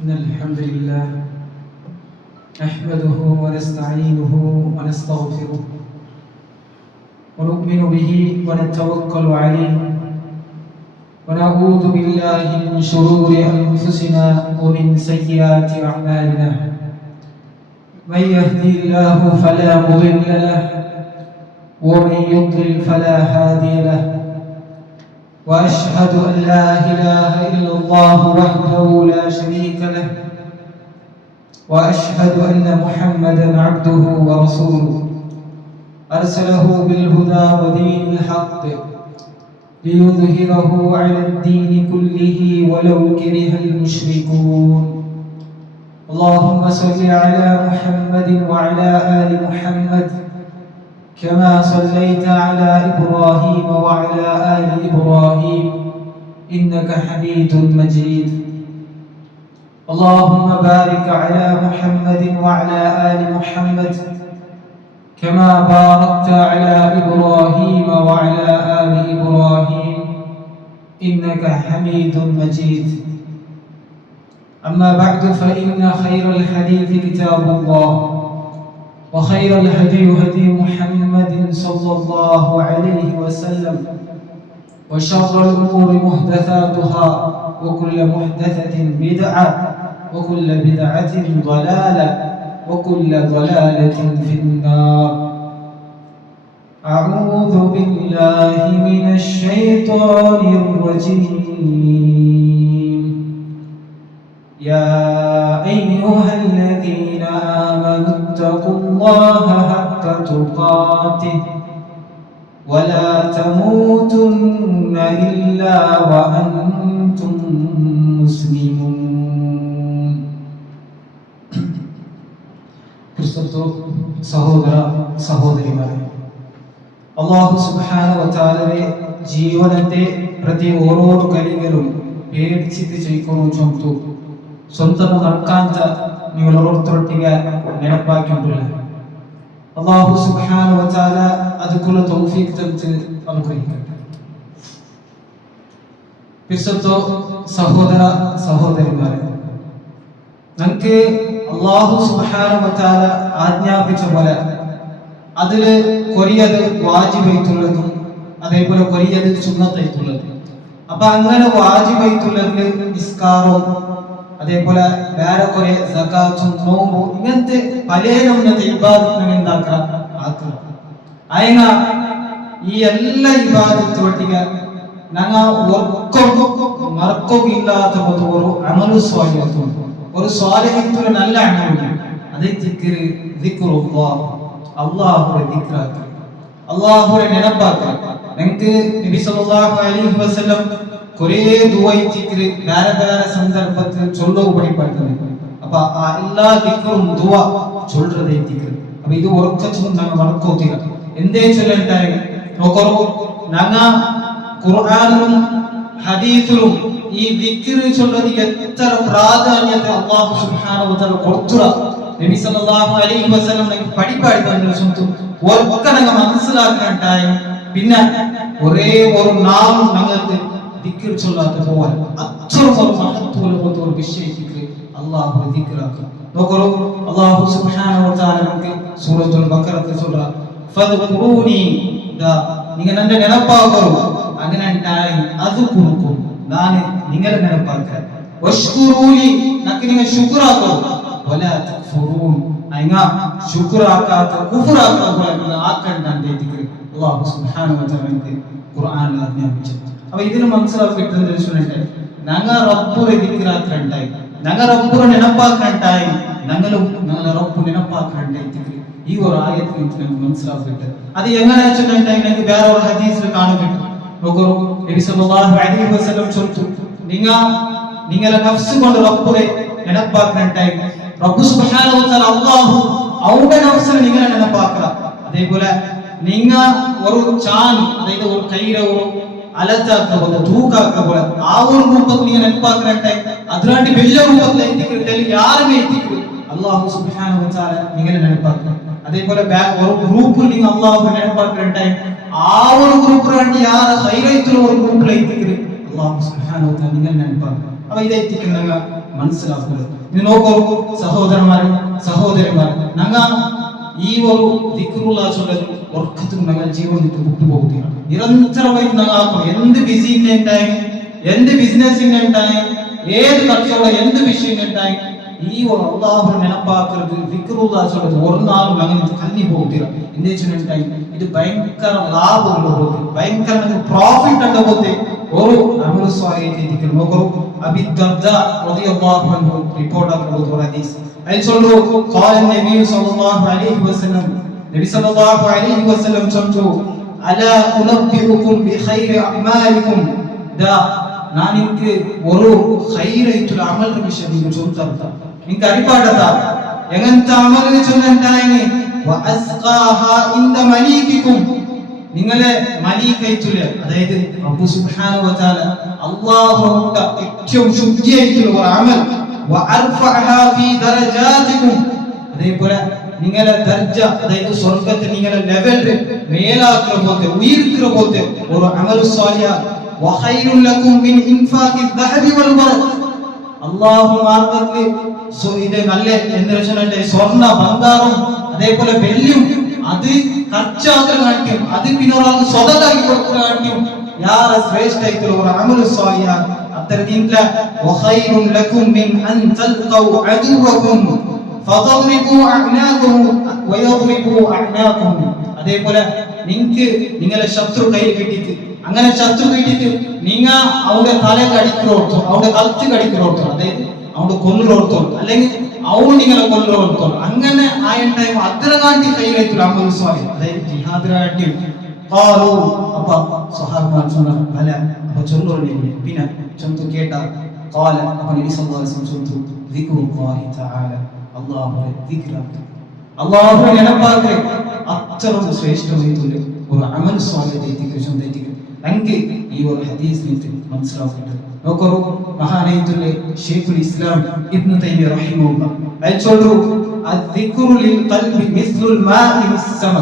إن الحمد لله نحمده ونستعينه ونستغفره ونؤمن به ونتوكل عليه ونعوذ بالله من شرور أنفسنا ومن سيئات أعمالنا. من يهدي الله فلا مضل له ومن يضلل فلا هادي له. وأشهد أن لا إله إلا الله وحده لا شريك له وأشهد أن محمدا عبده ورسوله أرسله بالهدى ودين الحق ليظهره على الدين كله ولو كره المشركون. اللهم صل على محمد وعلى آل محمد كما صليت على إبراهيم وعلى آل إبراهيم إنك حميد مجيد. اللهم بارك على محمد وعلى آل محمد كما باركت على إبراهيم وعلى آل إبراهيم إنك حميد مجيد. أما بعد فإن خير الحديث كتاب الله وخير الهدي هدي محمد صلى الله عليه وسلم وشر الأمور محدثاتها وكل محدثة بدعة وكل بدعة ضلالة وكل ضلالة في النار. أعوذ بالله من الشيطان الرجيم. يا أيها الذين آمنوا اتقوا الله حق تقاته ولا تموتن إلا وأنتم مسلمون. സഹോദര സഹോദരിമാരെ, അല്ലാഹു സുബ്ഹാനഹു വ തആലയെ ಜೀವನತೆ ಪ್ರತಿ ಓರೋರು ಕಲಿಗಲು ಬೇಡಿಸಿದ್ದು ಚೈಕೋನು ಚೊಂತು ಸ್ವಂತನ ನಡ್ಕಾಂತ ನೀವೆಲ್ಲರೊಟ್ಟಿಗೆ ನೆನಪಾಕಿಕೊಂಡಿಲ್ಲ. അല്ലാഹു സുബ്ഹാനഹു വ തആല അതുക്കുള്ള തൗഫീഖ് തന്ന് അനുഗ്രഹിക്കട്ടെ. പരിശുദ്ധ സഹോദര സഹോദരിമാരെ, നമുക്ക് അല്ലാഹു സുബ്ഹാനഹു വ തആല ആജ്ഞാപിച്ച പോലെ അതിൽ കൊറിയത് വാജിബായിട്ടുള്ളതും അതേപോലെ കൊറിയത് സുന്നത്തായിട്ടുള്ളതും. അപ്പൊ അങ്ങനെ വാജിബായിട്ടുള്ളതിൽ നിസ്കാരവും അതേപോലെ വേറെ കുറെ സകാത്തും നോമ്പും ഇങ്ങനത്തെ പല നമ്മത്തെ ഇബാദത്തിനും ആക്കുക. അയങ്ങ ഈ എല്ലാ ഇബാദത്തോട്ടിಗೆ ഞങ്ങ മറക്കുകയില്ലാത്ത ഒരു അമലു സ്വാലിഹത്ത് ഒരു സ്വാലിഹത്തുള്ള നല്ല അമലുണ്ട്. അത് ദിക്റുല്ലാഹ്, അല്ലാഹുവിനെ ദിക്റാക്കുക, അല്ലാഹുവിനെ നെനപ്പാക്കുക. ഞങ്ങൾക്ക് നബി സല്ലല്ലാഹു അലൈഹി വസല്ലം കുറേ ദുആ ദിക്റ് വേറെ വേറെ സന്ദർഭത്തിൽ ചൊല്ലു പഠിപ്പിക്കുന്നത്. അപ്പൊ ആ എല്ലാ ദിക്റും ദുആ ചൊല്ലറതേ ദിക്റ്. അപ്പൊ ഇത് ഉറച്ചു ഞങ്ങൾ മറക്കോത്തില്ല. എന്തേ ചൊല്ലണ്ടായി നോക്കൂ, ഞങ്ങൾ ഖുർആനിലും ഹദീസിലും ഈ ദിക്റ് ചൊല്ലത് എത്ര പ്രാധാന്യത്തെ അല്ലാഹു സുബ്ഹാനഹു വ തആല കൊടുത്തുറ നബി സല്ലല്ലാഹു അലൈഹി വസല്ലം ഞങ്ങൾക്ക് പഠിപ്പാടി തന്നെ സ്വന്തം ഒക്കെ ഞങ്ങൾ മനസ്സിലാക്കാണ്ടായി. പിന്നെ ഒരേ ഒരു നാം ഞങ്ങൾക്ക് ദിക്ർ ചൊല്ലാത്ത പോലെ അത്രയും ഒരു മഹത്വമുള്ള ഒരു വിഷയത്തിക്ക് അല്ലാഹു ദിക്റാക്കുക. നോക്കൂ, അല്ലാഹു സുബ്ഹാനഹു വ തആല നമുക്ക് സൂറത്തുൽ ബഖറത്തിൽ சொல்ற ഫദ്കുറൂനി, നിങ്ങൾ എന്നെ നെനപ്പാക്കൂ, അങ്ങനെ ഉണ്ടായി അത് കൊടുക്കും ഞാൻ നിങ്ങളെ നെനപ്പാക്കാം. വഷ്കുറൂലി, നക്ക് നിങ്ങൾ ശുക്റാക്കൂ, വലാ തക്ഫുറൂൻ, അയ്ങ്ങ ശുക്റാക്കാത്ത കുഫ്റാക്കാത്ത ആക്കണ്ട ദിക്ർ അല്ലാഹു സുബ്ഹാനഹു വ തആല ഖുർആനിൽ ആജ്ഞാപിച്ചു. അപ്പൊ ഇതിന് മനസ്സിലാക്കിയിട്ട് ഞങ്ങൾ റബ്ബുറെ ദിക്റാക്കണ്ടായി, ഞങ്ങൾ റബ്ബുറെ നെനപ്പാക്കണ്ടായി, ഞങ്ങളും ഞങ്ങളെ റബ്ബു നെനപ്പാക്കണ്ടായി. ഈ ഒരു ആയത്തിൽ നമുക്ക് മനസ്സിലാക്കിയിട്ട് അത് എങ്ങനെ വെച്ചിട്ടുണ്ടായി ഞങ്ങൾക്ക് വേറെ ഒരു ഹദീസിൽ കാണാൻ പറ്റും. നോക്കൂ, നബി സല്ലല്ലാഹു അലൈഹി വസല്ലം ചൊല്ലുന്നു, നിങ്ങളെ നഫ്സ് കൊണ്ട് റബ്ബുറെ നെനപ്പാക്കണ്ടായി. റബ്ബു സുബ്ഹാനഹു വ തആല അല്ലാഹു അവന്റെ നഫ്സിനെ നിങ്ങളെ നെനപ്പാക്കുക. അതേപോലെ നിങ്ങൾ ഒരു ചാൻ, അതായത് ഒരു കൈര ഒരു അലത്താക്ക പോലെ തൂക്കാക്ക പോലെ ആ ഒരു രൂപത്തിൽ നിങ്ങൾ നെനപ്പാക്കണ്ടായി. അതിനാണ്ടി വലിയ രൂപത്തിൽ എത്തിക്കിട്ടാൽ യാരും എത്തിക്കും അല്ലാഹു സുബ്ഹാനഹു വ തആല നിങ്ങളെ നെനപ്പാക്കുക. അതേപോലെ ഒരു ഗ്രൂപ്പിൽ നിങ്ങൾ അല്ലാഹു നെനപ്പാക്കണ്ടായി. ആ ഒരു ഗ്രൂപ്പിൽ വേണ്ടി യാരെ ഹൈറൈറ്റുള്ള ഒരു ഗ്രൂപ്പിൽ എത്തിക്കരുത് അല്ലാഹു സുബ്ഹാനഹു വ തആല നിങ്ങൾ നെനപ്പാക്കുക. അപ്പൊ ഇതെത്തിക്കുന്ന മനസ്സിലാക്കുന്നത്. ഇനി നോക്കൂ സഹോദരന്മാരെ സഹോദരിമാരെ, ഞങ്ങ ഈ ഒരു ദിക്റുള്ള ചൊല്ലൽ ഉറക്കത്തിനും ഞങ്ങൾ ജീവനിട്ട് വിട്ടുപോകുകയാണ്. നിരന്തരമായിട്ട് ഞങ്ങൾ ആക്കണം. എന്ത് ബിസിന്റെ ഉണ്ടായി, എന്ത് ബിസിനസിന്റെ ഉണ്ടായി, ഏത് കച്ചവടം, എന്ത് വിഷയം ഉണ്ടായി, ഈ ഒരു അള്ളാഹു നെനപ്പാക്കരുത് ദിക്റുള്ള ചൊല്ലൽ ഒരു നാളും ഞങ്ങൾ കന്നി പോകുക. എന്താ വെച്ചിട്ടുണ്ടായി, ഇത് ഭയങ്കര ലാഭമുള്ള പോte, ഭയങ്കര പ്രോഫിറ്റ് ഉള്ള പോte ഒരു അമൽ സ്വാലിഹ് ദിക്ർ. നോക്കൂ അബി ദർദ റളിയല്ലാഹു അൻഹു റിപ്പോർട്ട് ആക്കുന്ന ഒരു ഹദീസ്. അതിൽ ചൊല്ലു ഖാല നബി സല്ലല്ലാഹു അലൈഹി വസല്ലം, നബി സല്ലല്ലാഹു അലൈഹി വസല്ലം ചൊല്ലു അലാ ഉനബ്ബിഉകും ബിഖൈരി അഅമാലികും, ദാ ഞാൻ നിങ്ങൾക്ക് ഒരു ഖൈറായിട്ടുള്ള അമലിന്റെ വിഷയം നിങ്ങൾക്ക് ചൊല്ലുതാ, നിങ്ങൾക്ക് അറിപ്പാടതാ എങ്ങനത്തെ അമലിനെ ചൊല്ലുണ്ടായി വഅസ്ഖാഹാ ഇൻദ മലീകികും, നിങ്ങളെ മലീകൈത്തുല, അതായത് റബ്ബ് സുബ്ഹാനഹു വ തആല അല്ലാഹുവിന്റെ ഏറ്റവും ശുദ്ധിയായിട്ടുള്ള ഒരു അമൽ, വഅർഫഅഹാ ഫീ ദറജാതികും, അതേപോലെ നിങ്ങളെ ദർജ, അതായത് സ്വർഗ്ഗത്തെ നിങ്ങളെ ലെവൽ മേലാക്കുന്ന പോലത്തെ ഉയർത്തുന്ന പോലത്തെ ഒരു അമൽ സ്വാലിഹ്. വഖൈറുൻ ലക്കും മിൻ ഇൻഫാഖി ദഹബി വൽ വറഖ്, അല്ലാഹു മാർഗ്ഗത്തിൽ ഇത് നല്ല എന്ന് വെച്ചാൽ സ്വർണ്ണ ബംഗാറും അതേപോലെ വെള്ളിയും അത് ഖർച്ചാക്കാൻ കാണിക്കും, അത് പിന്നെ ഒരാൾക്ക് സ്വതകാക്കി കൊടുക്കാൻ കാണിക്കും യാറെ ശ്രേഷ്ഠായിട്ടുള്ള ഒരു അമൽ സ്വാലിഹ്. അത്തരത്തിലുള്ള വഖൈറുൻ ലക്കും മിൻ അൻ തൽഖൗ അദുവകും ഫതദ്രിബു അഅനാകും വയദ്രിബു അഅനാകും, അതേപോലെ നിങ്ങൾക്ക് നിങ്ങളെ ശത്രു കയ്യിൽ കിട്ടിയിട്ട്, അങ്ങനെ ശത്രു കിട്ടിയിട്ട് നിങ്ങ അവിടെ തല കടിക്കുന്നോർത്തോ, അവിടെ കഴുത്ത് കടിക്കുന്നോർത്തോ, അതായത് അവിടെ കൊല്ലുറോർത്തോ, അല്ലെങ്കിൽ അവൻ നിങ്ങളെ കൊല്ലുറോർത്തോ, അങ്ങനെ ആയ ടൈം അതിരകാട്ടി കയ്യിലായിട്ടുള്ള അമൽ സ്വാലിഹ്, അതായത് ജിഹാദിനാട്ടി ഖാലു. അപ്പൊ സ്വഹാബിമാർ ചൊല്ലു അല്ല, അപ്പൊ ചൊല്ലുന്നില്ല, പിന്നെ ചൊല്ലുന്നു കേട്ടാ ഖാല, അപ്പൊ നബി സല്ലല്ലാഹു അലൈഹി വസല്ലം ചൊല്ലുന്നു ദിക്റുല്ലാഹി തആല, അല്ലാഹുവിനെ ദിക്റാക്കുക, അല്ലാഹുവിനെ നെനപ്പാക്കുക. അത്രയും ശ്രേഷ്ഠമായിട്ടുള്ള ഒരു അമൽ സ്വാലിഹ് ദിക്ർ എനിക്ക് ഈ ഒരു ഹദീസ് നിന്ന് മനസ്സിലാക്കിയിട്ട് നോക്കൂ. മഹാനായിട്ടുള്ള ശൈഖുൽ ഇസ്ലാം ഇബ്നു തൈമിയ്യ റഹിമഹുല്ലാഹ് അയാൾ ചൊല്ലു അദ്ദിക്റു ലിൽ ഖൽബി മിസ്ലുൽ മാഇ മിസ്സമ,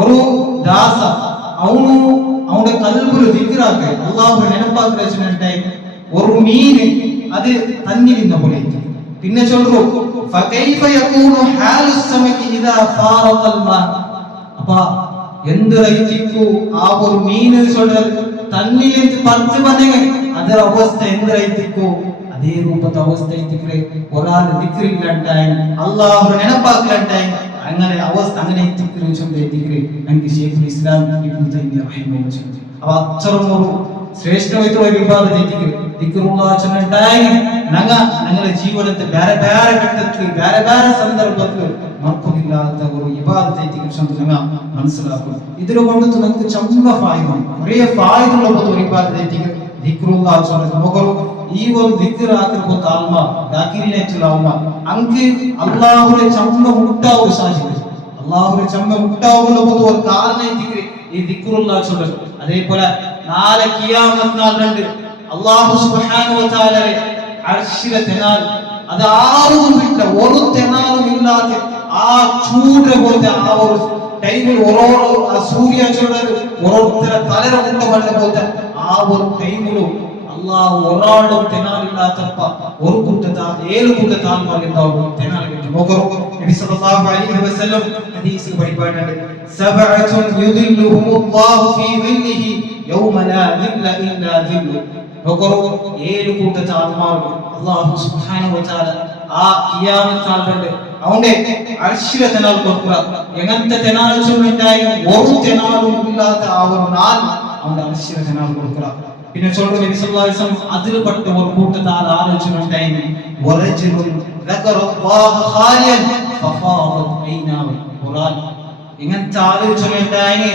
ഒരു ദാസ അവന്റെ കൽബിൽ ദിക്റാക്കുക, അല്ലാഹുവിനെ നെനപ്പാക്കുക വെച്ചിട്ടുണ്ടായി ഒരു മീൻ അത് തന്നിൽ നിന്ന പോലെ. പിന്നെ ചൊല്ലു ഫകൈഫ യകൂനു ഹാലുസ് സമകി ഇദാ ഫാറഖൽ മാ, അപ്പൊ എന്തിരൈത്തിക്കു ആ ഒരു മീൻ ചൊല്ലൽ തന്നിലേക്ക് പറിച്ചു വന്നെങ്കിൽ ಅದರ ಅವಸ್ಥೆ ಎಂದರೈತಿಕೋ ಅದೇ ರೂಪದ ಅವಸ್ಥೆ ಐತಿಕ್ರೆ. ಒರಾದ ದಿಕ್ರಿಲ್ಲಂಟಾಯಿ ಅಲ್ಲಾಹ್ ನೆನಪಾಗ್ಲಂಟಾಯಿ അങ്ങനെ അവസ്ഥ അങ്ങനെ എത്തിക്കറി ചൊല്ലിക്രെ. എനിക്ക് ശൈഖുൽ ഇസ്ലാം ഇബ്നു തൈമിയ്യ റഹിമഹുല്ലാഹ് അവ അത്രയും ഒരു ശ്രേഷ്ഠമായിട്ടുള്ള വിഭാഗം എത്തിക്കറി ദിക്റുല്ലാഹ് ചൊല്ലിട്ടായി ഞങ്ങളുടെ ജീവിതത്തെ ಬೇರೆ ಬೇರೆ ಘಟ್ಟಕ್ಕೆ ಬೇರೆ ಬೇರೆ ಸಂದರ್ಭಕ್ಕೆ മറക്കില്ലാത്ത ഒരു ഇബാദത്തെ കുറിച്ച് ഞങ്ങൾ മനസ്സിലാക്കും. ഇതിലുകൊണ്ട് നമുക്ക് ചമ്മ ഫായിദ ഒരേ ഫായിദുള്ള ഒരു ഇബാദത്തെ ദിക്റുല്ലാഹ് ചൊല്ലുന്നത്. നോക്കൂ ഈ ഒരു ദിക്ർ ആക്കിയ ആൽമ ദാകിരിനായിട്ടുള്ള ആൽമ അങ്ക് അല്ലാഹുവിനെ ചമ്മ മുട്ടാവും സാധിക്കും. അല്ലാഹുവിനെ ചമ്മ മുട്ടാവുന്ന ഒരു കാരണത്തെ ഈ ദിക്റുല്ലാഹ് ചൊല്ലുന്നത്. അതേപോലെ നാളെ ഖിയാമത്ത് നാളുണ്ട് അല്ലാഹു സുബ്ഹാനഹു വ തആല അർശിലെ തെനാൽ അത് ആരും ഇല്ല, ഒരു തെനാലും ഇല്ലാത്ത ആ ചൂട് പോലത്തെ ആ ഒരു ടൈമിൽ ഓരോ സൂര്യ ചൂടൽ ഓരോരുത്തരെ തലര മുട്ട പണ്ട പോലത്തെ ആ ഒരു ടൈമിലും അള്ളാഹു ഒരാളും തെനാലില്ലാത്തപ്പ ഒരു കൂട്ടത്ത 7 കൂട്ടത്ത ആൾമാരുണ്ടാവും തെനാലി കിട്ടും. നോക്കൂ നബി സല്ലല്ലാഹു അലൈഹി വസല്ലം ഹദീസിൽ പഠിപ്പിക്കുന്നുണ്ട് സബഅത്തുൻ യുദില്ലുഹുമുല്ലാഹു ഫീ ദില്ലിഹി യൗമ ലാ ദില്ല ഇല്ലാ ദില്ലു. നോക്കൂ 7 കൂട്ടത്ത ആൾമാർ അല്ലാഹു സുബ്ഹാനഹു വ തആല ആ ഖിയാമത്ത് നാളിൽ അവന്റെ അർശിലെ തെനാൽ കൊടുക്കുക. എങ്ങനത്തെ തെനാൽ ചൊല്ലുണ്ടായി ഒരു തെനാലും ഇല്ലാത്ത ആ ഒരു നാൾ അവന്റെ അർശിലെ തെനാൽ കൊടുക്കുക. പിന്നെ ചൊല്ലു നബി സല്ലല്ലാഹു അലൈഹി വസല്ലം അതിൽപ്പെട്ട ഒരു കൂട്ടത്തെ ആൾ ആലോചിച്ചുണ്ടായി വറജുലുൻ ദക്കറല്ലാഹു ഖാലിയൻ ഫഫാദത് ഐനാഹു. ഖുർആൻ ഇങ്ങനത്തെ ആലോചിച്ചുണ്ടായി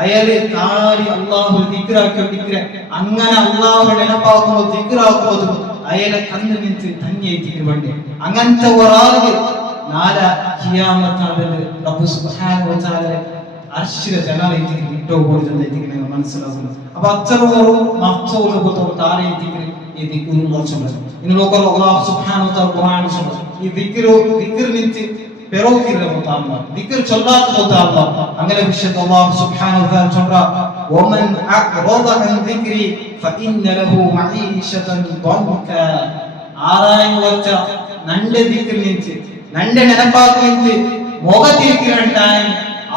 അയാള് കാലി അല്ലാഹു ദിക്റാക്കിയ അങ്ങനെ അല്ലാഹു നെനപ്പാക്കുമ്പോൾ ദിക്റാക്കുമ്പോൾ അയാളെ കണ്ണ് നിന്നിട്ട് തന്നെയായിട്ട് വേണ്ടി അങ്ങനത്തെ ഒരാൾക്ക് നാളെ ഖിയാമത്ത് നാളിൽ റബ്ബ് സുബ്ഹാനഹു വ തആല അർശിലെ ജനാലയിട്ട് ഇട്ടോ കൊടുത്തിട്ട് നിങ്ങൾ മനസ്സിലാക്കുന്നു. അപ്പൊ അത്തരം ഒരു മഹ്സൂൽ പോലത്തെ താരയിട്ട് ഈ ദിക്റുല്ലാഹ് ചൊല്ലുന്നത്. ഇനി നോക്കൂ അല്ലാഹു സുബ്ഹാനഹു വ തആല ഖുർആനിൽ ചൊല്ലുന്നു ഈ ദിക്ർ നിന്നിട്ട് പെരോക്കില്ല മുത്താല്ല ദിക്ർ ചൊല്ലാത്ത മുത്താല്ല അങ്ങനെ വിശുദ്ധ അല്ലാഹു സുബ്ഹാനഹു വ തആല ചൊല്ലുക വമൻ അഖറദ അൻ ദിക്രി ഫഇന്ന ലഹു മഈശതൻ ദൻക. ಆರಾಯಂಗ ವಚ್ಚ ನಂಡೆ ದಿಕ್ಕು ನಿಂಚು ನಂಡೆ ನೆನಪಾಕು ನಿಂತು ಮೊಗ ತಿರುಗಿರಂಟಾಯ್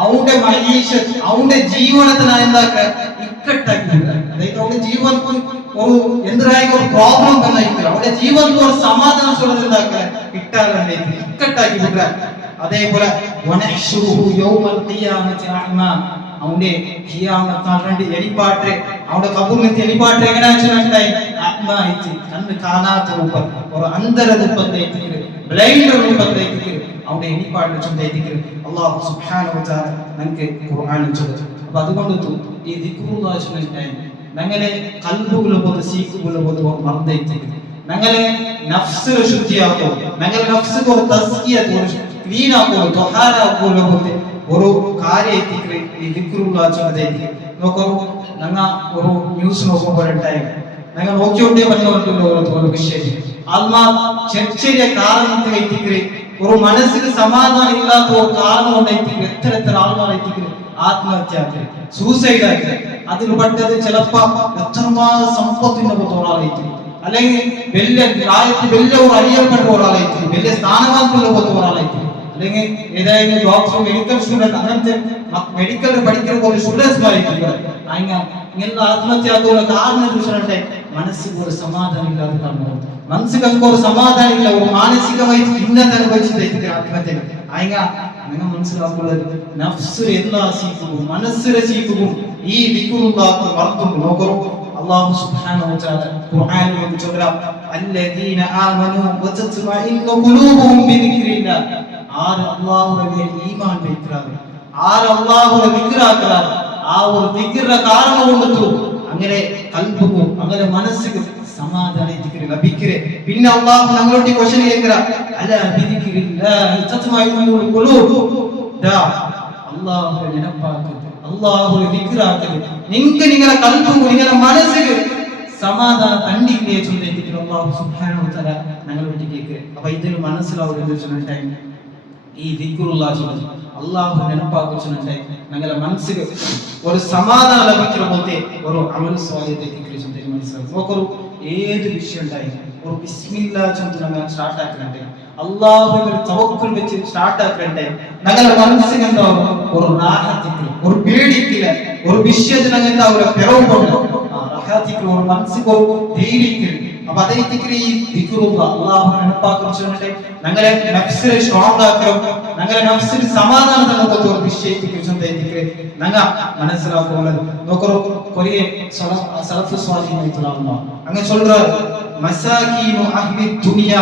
ಅವನ ಮಹೀಶತ್ ಅವನ ಜೀವನದ ನಾಯಂದಾಕ ഇക്കട്ടാക്കിയില്ല അതായത് അവരുടെ ജീവനക്ക് ഒരു എന്തിനായ ഒരു പ്രോബ്ലം വന്നിട്ട് അവരുടെ ജീവനക്ക് ഒരു സമാധാനം ചൊല്ലുന്നതാക്ക കിട്ടാറുണ്ട് ഇക്കട്ടാക്കി വിടുക അതേപോലെ അവന്റെ ഖിയാമത്ത് എലിപ്പാട്ട് അവന്റെ കബൂറിന് എലിപ്പാട്ട് എങ്ങനെ വെച്ചിട്ടുണ്ടായി ആത്മായിച്ച് കണ്ണ് കാണാത്ത രൂപം ഒരു അന്തര രൂപത്തേക്ക് ബ്ലൈൻഡ് രൂപത്തേക്ക് അവന്റെ എലിപ്പാട്ട് ചൊല്ലിയിരിക്കും അല്ലാഹു സുബ്ഹാനഹു വ തആല നമുക്ക് ഖുർആനിൽ ചൊല്ലുന്നു. അപ്പൊ അതുകൊണ്ട് ഈ ദിക്റുല്ലാഹ് ചൊല്ലിട്ടായി ഞങ്ങളെ കൽബുകൾ പോലെ സീക്കുകൾ പോലെ മറന്നേറ്റ് ഞങ്ങളെ നഫ്സ് ശുദ്ധിയാക്കും ഞങ്ങളെ നഫ്സ് ഒരു തസ്കിയത്ത് ഒരു ക്ലീൻ ആക്കും ത്വഹാര ആക്കും പോലെ ഒരു കാര്യത്തിക്ക് ഈ ദിക്റുല്ലാഹ് ചൊല്ലിട്ട് നോക്കൂ. ഞങ്ങ ഒരു ന്യൂസ് നോക്കുമ്പോഴായി ഞങ്ങൾ നോക്കിയോണ്ടേ വന്നുകൊണ്ടുള്ള ഒരു വിഷയം ആത്മാ ചെറിയ കാരണത്തെ ഒരു മനസ്സിന് സമാധാനം ഇല്ലാത്ത ഒരു കാരണം കൊണ്ടെത്തിക്കും എത്ര ആൾമാരെത്തിക്കും ആത്മഹത്യ സൂസൈഡ് ആക്കി അതിൽ പെട്ടത് ചിലപ്പോ എത്രമാ സമ്പത്തിന്റെ ഒരാളായിരിക്കും അല്ലെങ്കിൽ വലിയ പ്രായത്തിൽ വലിയ ഒരു അറിയപ്പെട്ട ഒരാളായിരിക്കും വലിയ സ്ഥാനമാനത്തിലുള്ള ഒരാളായിരിക്കും അല്ലെങ്കിൽ ഏതായാലും ഡോക്ടർ മെഡിക്കൽ സ്റ്റുഡന്റ് അങ്ങനത്തെ മെഡിക്കൽ പഠിക്കുന്ന ഒരു സ്റ്റുഡൻസ് ആയിരിക്കും ഇങ്ങനെ ആത്മഹത്യ ആക്കുന്ന കാരണം മനസ്സിന് ഒരു സമാധാനം ഇല്ലാതെ കാണുന്നു മനസ്സിന് ഒരു സമാധാനം ഇല്ല ഒരു മാനസികമായി ഭിന്നത അനുഭവിച്ചിട്ട് ആത്മഹത്യ നിങ്ങൾ മനസ്സിലാക്കുന്നത് നഫ്സ് എല്ലാ സീക്കും മനസ്സിലെ സീക്കും ഈ ദിക്റുല്ലാഹ് മറന്നു നോക്കൂ. അല്ലാഹു സുബ്ഹാനഹു വ തആല ഖുർആനിൽ ചൊല്ലാം അല്ലദീന ആമനൂ വതത്മഇന്നു ഖുലൂബുഹും ബിദിക്രില്ലാഹ് ആര് അല്ലാഹുവിനെ ഈമാൻ വെക്കാറ് ആര് അല്ലാഹുവിനെ ദിക്റാക്കാറ് ആ ഒരു ദിക്റിന്റെ കാരണം കൊണ്ടു അങ്ങനെ കൽബുക്കും അങ്ങനെ മനസ്സിനും സമാധാനം ലഭിക്കരെ. പിന്നെ അല്ലാഹു ഞങ്ങളോട് ക്വസ്റ്റ്യൻ കേൾക്കറ അല ബിദിക്രില്ലാഹി തത്മഇന്നുൽ ഖുലൂബ് അല്ലാഹുവിനെ നിനപ്പാക്കുക അല്ലാഹുവിനെ ദിക്റാക്കുക നിങ്ങൾക്ക് നിങ്ങളുടെ കൽബുക്കും നിങ്ങളുടെ മനസ്സിന് സമാധാനം തന്നില്ലേ ചൊല്ലിട്ട് അല്ലാഹു സുബ്ഹാനഹു വ തആല ഞങ്ങളോട് കേൾക്കരെ. അപ്പൊ ഇതിൽ മനസ്സിലാവുന്നത് ചൊല്ലിട്ടായി ഈ ദിക്റുല്ലാഹ് ചൊല്ലി അല്ലാഹുവിനെ നിനപ്പാക്കുക ഞങ്ങളുടെ മനസ്സിന് ഒരു സമാധാനം ലഭിക്കുന്ന പോലത്തെ ഒരു അമൽ സ്വാലിഹ് മനസ്സിലാവും. നോക്കൂ ഏത് വിഷയം ഉണ്ടായി ഒരു ബിസ്മില്ലാ ചൊല്ലി ഞങ്ങൾ സ്റ്റാർട്ട് ആക്കണ്ടേ അല്ലാഹുവിൽ തവക്കുൽ വെച്ച് സ്റ്റാർട്ട് ആക്കണ്ടേ ഞങ്ങളുടെ മനസ്സിന് എന്താവും ഒരു റാഹത്തിക്ക് ഒരു പേടിക്കില്ല ഒരു വിഷയത്തിന് എന്താ ഒരു പിറവുണ്ട് ആ റാഹത്തിക്ക് ഒരു മനസ്സിന് ഒരു ധൈര്യക്ക്. അപ്പൊ അതേറ്റിക്ക് ഈ ദിക്റുല്ലാഹ് അല്ലാഹുവിനെ നിനപ്പാക്കുക ഞങ്ങളെ നഫ്സിനെ സ്ട്രോങ് ആക്കണം ഞങ്ങളെ നഫ്സിന് സമാധാനം തരുന്ന ഒരു വിഷയത്തിക്ക് ചൊല്ലിയിട്ട് ഞങ്ങ മനസ്സിലാക്കുന്നത് നോക്കൂ. കൊറിയ സലഫ് സ്വാലിഹ് അങ്ങനെ சொல்றார் മസാകീനു അഹ്ലി ദുനിയ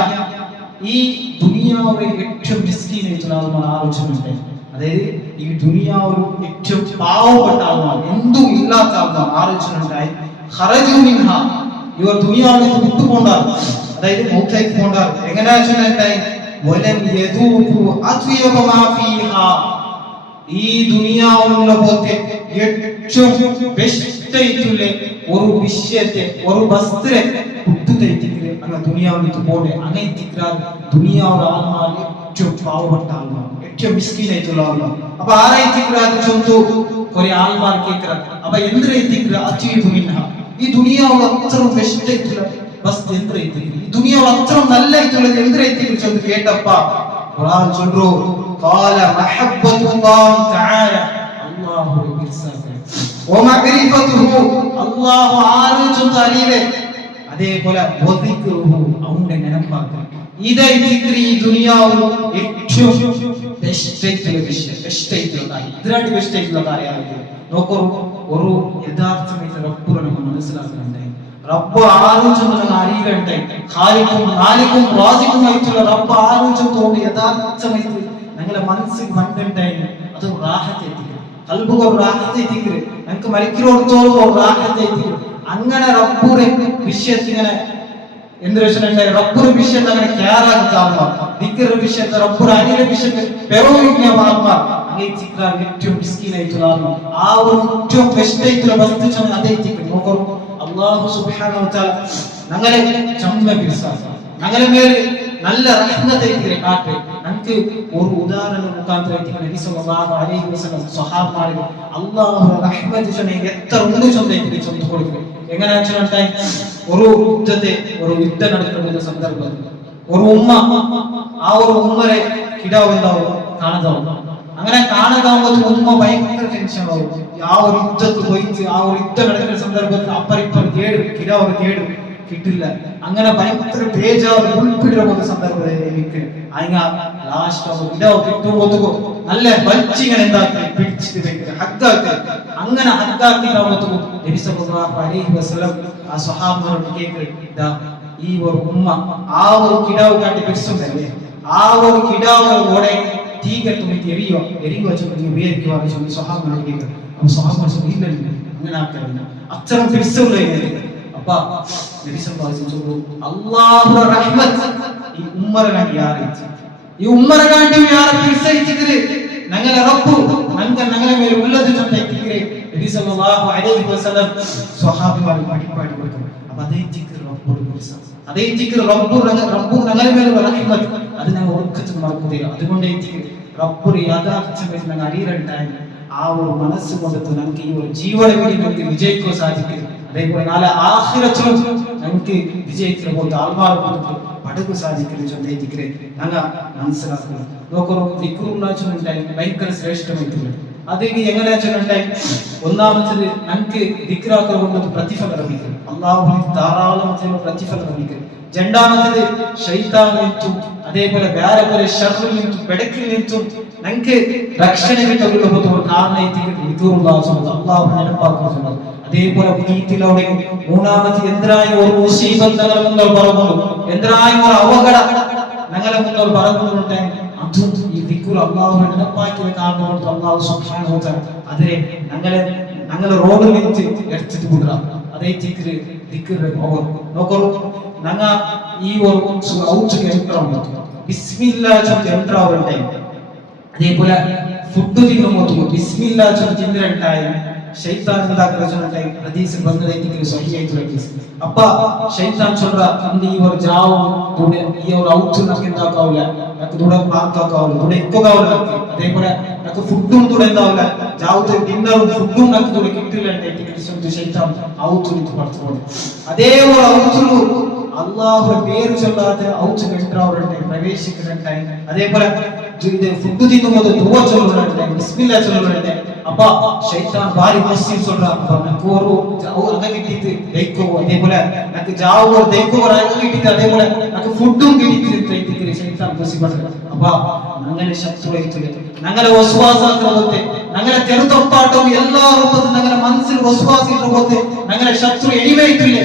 ഈ ദുനിയാവിലെ ഏറ്റവും മിസ്കീനായിട്ടുള്ള ആൾമാർ ആലോചിച്ചിട്ടുണ്ട്. അതായത് ഈ ദുനിയാവിൽ ഏറ്റവും പാവപ്പെട്ട ആൾമാർ എന്തും ഇല്ലാത്ത ആൾമാർ ആലോചിച്ചിട്ടുണ്ടായി ഖറജു മിൻഹ ഇവർ ദുനിയാവിൽ വിട്ടുപോണ്ടാർ അതായത് മൗത്തേക്ക് പോണ്ടാർ എങ്ങനെയാ വെച്ചിട്ടുണ്ടായി വലം യദൂഖു അത്യബ മാ ഫീഹാ ഈ ദുനിയാവിലുള്ള പോലത്തെ ഏറ്റവും ബെസ്റ്റ് ആയിട്ടുള്ള ഒരു വിഷയത്തെ ഒരു വസ്തുരെ കുത്തുതൈത്തിക്കല് അങ്ങനെ ദുനിയാവിലേക്ക് പോകെ അങ്ങനെ എത്തിക്കാൻ ദുനിയാവുടെ ആൾമാർ ഏറ്റവും പാവപ്പെട്ട ആൾമാർ ഏറ്റവും മിസ്കീനായിട്ടുള്ള ആൾമാർ. അപ്പൊ ആരായിത്തിക്കുന്നത് ചൊന്തു കുറെ ആൾമാർ കേൾക്കുക. അപ്പൊ എന്തിനെത്തിക്കുക അച്ഛന ഈ ദുനിയാവുടെ അത്ര ബെസ്റ്റ് ആയിട്ടുള്ള വസ്തു എന്തിനെത്തിക്കുക ഈ ദുനിയാവ് അത്ര നല്ല ആയിട്ടുള്ളത് എന്തിനെത്തിക്കുക ചൊന്ത് കേട്ടപ്പ ഖുർആൻ ചൊല്ലു قال محبة الله تعالى الله إرساله ومعرفته الله عارج طريقه അതേപോലെ വദിക്റുഹു അവന്റെ നിനപ്പാക്കുക ഇതേ ദിക്ർ ഈ ദുനിയാവിൽ ഏറ്റവും ബെസ്റ്റ് ആയിട്ടുള്ള വിഷയം ബെസ്റ്റ് ആയിട്ടുള്ള കാര്യം ഇതിനായിട്ട് ബെസ്റ്റ് ആയിട്ടുള്ള കാര്യമാണ്. നോക്കൂ ഒരു യഥാർത്ഥമായിട്ട് റബ്ബിനെ നമ്മൾ മനസ്സിലാക്കുന്നുണ്ട് റബ്ബ് ആലോചിച്ചെന്ന് അറിയുകയുണ്ട് ഖാലിഖും മാലിക്കും റാസിഖും ആയിട്ടുള്ള റബ്ബ് ആലോചിച്ചതുകൊണ്ട് യഥാർത്ഥമായിട്ട് ഞങ്ങളെ മനസ്സിൽ മണ്ടുണ്ടായി അത് റാഹത്തെത്തിക്കുക കൽബുകൾ റാഹത്തെത്തിക്കുക ഞങ്ങൾക്ക് മരിക്കുന്നോടത്തോളം റാഹത്തെത്തിക്കുക അങ്ങനെ റബ്ബുറെ വിഷയത്തിങ്ങനെ എന്ത് വിഷയം റബ്ബുറെ വിഷയത്തെ അങ്ങനെ കെയറാക്കുക ദിക്റിന്റെ വിഷയത്തെ റബ്ബുറെ അനിലെ വിഷയത്തെ പെറോയിക്കുന്ന ആത്മാർ അങ്ങനെ ചിത്രാൻ ഏറ്റവും മിസ്കീനായിട്ടുള്ള ആത്മാർ ആ ഒരു ഏറ്റവും ബെസ്റ്റ് ആയിട്ടുള്ള വസ്തു അതേ ചിത്രം നോക്കൂ. അല്ലാഹു സുബ്ഹാനഹു വ തആല ഞങ്ങളെ ചമ്മ വിശ്വാസ ഞങ്ങളെ മേൽ നല്ല റഹ്മത്തെ കാട്ടെ. നമുക്ക് ഒരു ഉദാഹരണം മുഖാന്തരം നബി സല്ലല്ലാഹു അലൈഹി വസല്ലം സ്വഹാബമാരെ അല്ലാഹു റഹ്മത്ത് ചൊന്നെ എത്ര ഉണ്ട് ചൊന്നെ ചൊന്നു കൊടുക്കുക എങ്ങനെ വെച്ചാൽ ഒരു യുദ്ധം നടക്കുന്ന സന്ദർഭത്തിൽ ഒരു ഉമ്മ ആ ഒരു ഉമ്മരെ കിടാവ് എന്താവും കാണാതാവും. അങ്ങനെ കാണാതാവുമ്പോൾ ഉമ്മ ഭയങ്കര ടെൻഷൻ ആവും. ആ ഒരു യുദ്ധത്തിൽ പോയിട്ട് ആ ഒരു യുദ്ധം നടക്കുന്ന സന്ദർഭത്തിൽ അപ്പറിപ്പം കിടാവ് കിട്ടില്ല. അങ്ങനെ ഭയങ്കര ബേജാറ് ഉൾപ്പിടുന്ന ഒരു സന്ദർഭത്തിൽ എനിക്ക് ലാസ്റ്റ് കിടാവ് കിട്ടുമ്പോൾ നല്ല വലിച്ചിങ്ങനെ എന്താക്കി പിടിച്ചിട്ട് വെക്കുക, ഹഗ്ഗാക്കി. അങ്ങനെ ഹഗ്ഗാക്കിട്ടാകുമ്പോൾ നബി സല്ലല്ലാഹു അലൈഹി വസല്ലം ആ സ്വഹാബികളോട് കേൾക്കുക, ഈ ഒരു ഉമ്മ ആ ഒരു കിടാവ് കാട്ടി പെരുസുണ്ടല്ലേ, ആ ഒരു കിടാവ് ഓടെ തീ കെട്ടുമ്പോൾ എരിയോ വെച്ച് ഉപയോഗിക്കുവാന്ന് സ്വഹാബികളോട് കേൾക്കുക. അപ്പൊ സ്വഹാബികൾ ഇല്ലല്ലോ അങ്ങനെ ആക്കരുത്, അത്തരം പെരുസുള്ള അപ്പൊ നബി സല്ലല്ലാഹു അലൈഹി വസല്ലം അല്ലാഹുവിന്റെ റഹ്മത്ത് ഈ ഉമ്മറെ വേണ്ടി യാറിച്ചു, ഈ ഉമ്മറെ വേണ്ടി യാറെ പിരിസയിച്ചിട്ട് ഞങ്ങളെ റബ്ബു ഞങ്ങളെ മേൽ ഉള്ളത് ചൊല്ലിക്കിരെ നബി സല്ലല്ലാഹു അലൈഹി വസല്ലം സ്വഹാബികളെ പഠിപ്പാടി കൊടുത്തു. അപ്പൊ അതേ ജിക്ർ റബ്ബോട് കുറിച്ച്, അതേ ജിക്ർ റബ്ബു ഞങ്ങളെ മേലുള്ള റഹ്മത്ത് അത് ഞങ്ങൾ ഒക്കത്തിന് മറക്കുകയില്ല. അതുകൊണ്ട് റബ്ബു യാഥാർത്ഥ്യം ഞങ്ങൾ അറിയിലുണ്ടായി ആ ഒരു മനസ്സ് കൊണ്ടെത്തു ഞങ്ങൾക്ക് ഈ ഒരു ജീവനെ വേണ്ടി നമുക്ക് വിജയിക്കാൻ സാധിക്കും. അതേപോലെ നാളെ ആഖിറത്തിലും നമുക്ക് വിജയിക്കുന്ന പോലത്തെ ആൾമാർ പടക്കു സാധിക്കുന്ന ചൊല്ലിക്കിരെ ഞങ്ങൾ മനസ്സിലാക്കുക. നോക്കറോ ദിക്റുണ്ടായി ഭയങ്കര ശ്രേഷ്ഠമായിട്ടുള്ളത്. അത് എങ്ങനെ വെച്ചിട്ടുണ്ടായി, ഒന്നാമത്തത് നമുക്ക് ദിക്റാക്കൾ കൊണ്ട് പ്രതിഫലം ലഭിക്കും, അള്ളാഹുവിന് ധാരാളം പ്രതിഫലം ലഭിക്കും. രണ്ടാമത്തത് ശൈത്താനിൽ നിന്നും അതേപോലെ വേറെ പോലെ ഷർറിൽ നിന്നും പെടക്കിൽ നിന്നും ഞങ്ങൾക്ക് രക്ഷണ കിട്ടുന്ന കാരണം അള്ളാഹു നടപ്പാക്കുന്നുണ്ട്. അതേപോലെ വീട്ടിലൂടെ മൂന്നാമത്തെ എന്തിനായി ഒരു മുസീബത്തുകൾ മുന്നോൾ പറഞ്ഞു, എന്തിനായി ഒരു അപകട ഞങ്ങളെ മുന്നോൾ പറഞ്ഞുകൊണ്ട് അതും ഈ ദിക്ർ അള്ളാഹുവിനെ നടപ്പാക്കിയ കാരണം കൊണ്ട് അള്ളാഹു സുബ്ഹാനഹു വ തആല അതിനെ ഞങ്ങളെ റോഡിൽ നിന്ന് എടുത്തിട്ട് കൊണ്ടുവരാം. അതേ ദിക്ർ ഓവർ നോക്കൂ, ഞങ്ങൾ ഈ ഒരു ഔട്ട് കേൾക്കണം ബിസ്മില്ലാഹ് ചൊല്ലി എൻട്രാവുണ്ട്. അതേപോലെ ഫുഡ് തിന്നുമ്പോൾ ബിസ്മില്ലാഹ് ചൊല്ലി തിന്നിരണ്ടായി ശൈത്താൻ എന്താക്കുന്നുണ്ടായി ഹദീസിൽ വന്നതായിട്ട് സഹിയായിട്ടുള്ള ഹദീസ്. അപ്പ ശൈത്താൻ சொல்ற இந்த ஒரு ஜாவும் கூட ഈ ഒരു ഔട്ട് നമുക്ക് എന്താക്കാവില്ല, നമുക്ക് ദൂടെ പാർക്കാക്കാവില്ല, ദൂടെ എക്കോകാവില്ല. അതേപോലെ നമുക്ക് ഫുഡും ദൂടെ എന്താവില്ല, ജാവത്തെ ഡിന്നറും ഫുഡും നമുക്ക് ദൂടെ കിട്ടില്ല എന്നിട്ട് ശൈത്താൻ ഔട്ട് ഇട്ട് പഠിച്ചുകൊണ്ട് അതേ ഒരു ഔട്ടിലു അള്ളാഹു പേര് ചൊല്ലാതെ ഔട്ട് എൻട്രാവുണ്ട് പ്രവേശിക്കുന്നുണ്ടായി. അതേപോലെ ഫുഡ് തിന്നുമ്പോൾ ദുആ ചൊല്ലുന്നുണ്ടായി, ബിസ്മില്ലാഹ് ചൊല്ലുന്നുണ്ടായി. அப்பா ஷைத்தான் பாரி மஸ்ஜித் சொல்றான், அப்ப எனக்கு ஒரு அககிட்டித்து தைக்கோ, அதே போல எனக்கு ஜாவோ தைக்கோ ஒரு அககிட்டித்து, அதே போல எனக்கு ஃபுட்டும் கிட்டித்து தைத்திக்கிற ஷைத்தான் முசீபத். அப்பா ഞങ്ങളെ ശത്രുവായിട്ടില്ല, ഞങ്ങളെ വസ്വാസാക്കുന്നത്, ഞങ്ങളെ തെരുതപ്പാട്ടവും എല്ലാ രൂപത്തിലും ഞങ്ങളെ മനസ്സിൽ വസ്വാസിട്ട് ഞങ്ങളെ ശത്രു എളിവായിട്ടില്ല.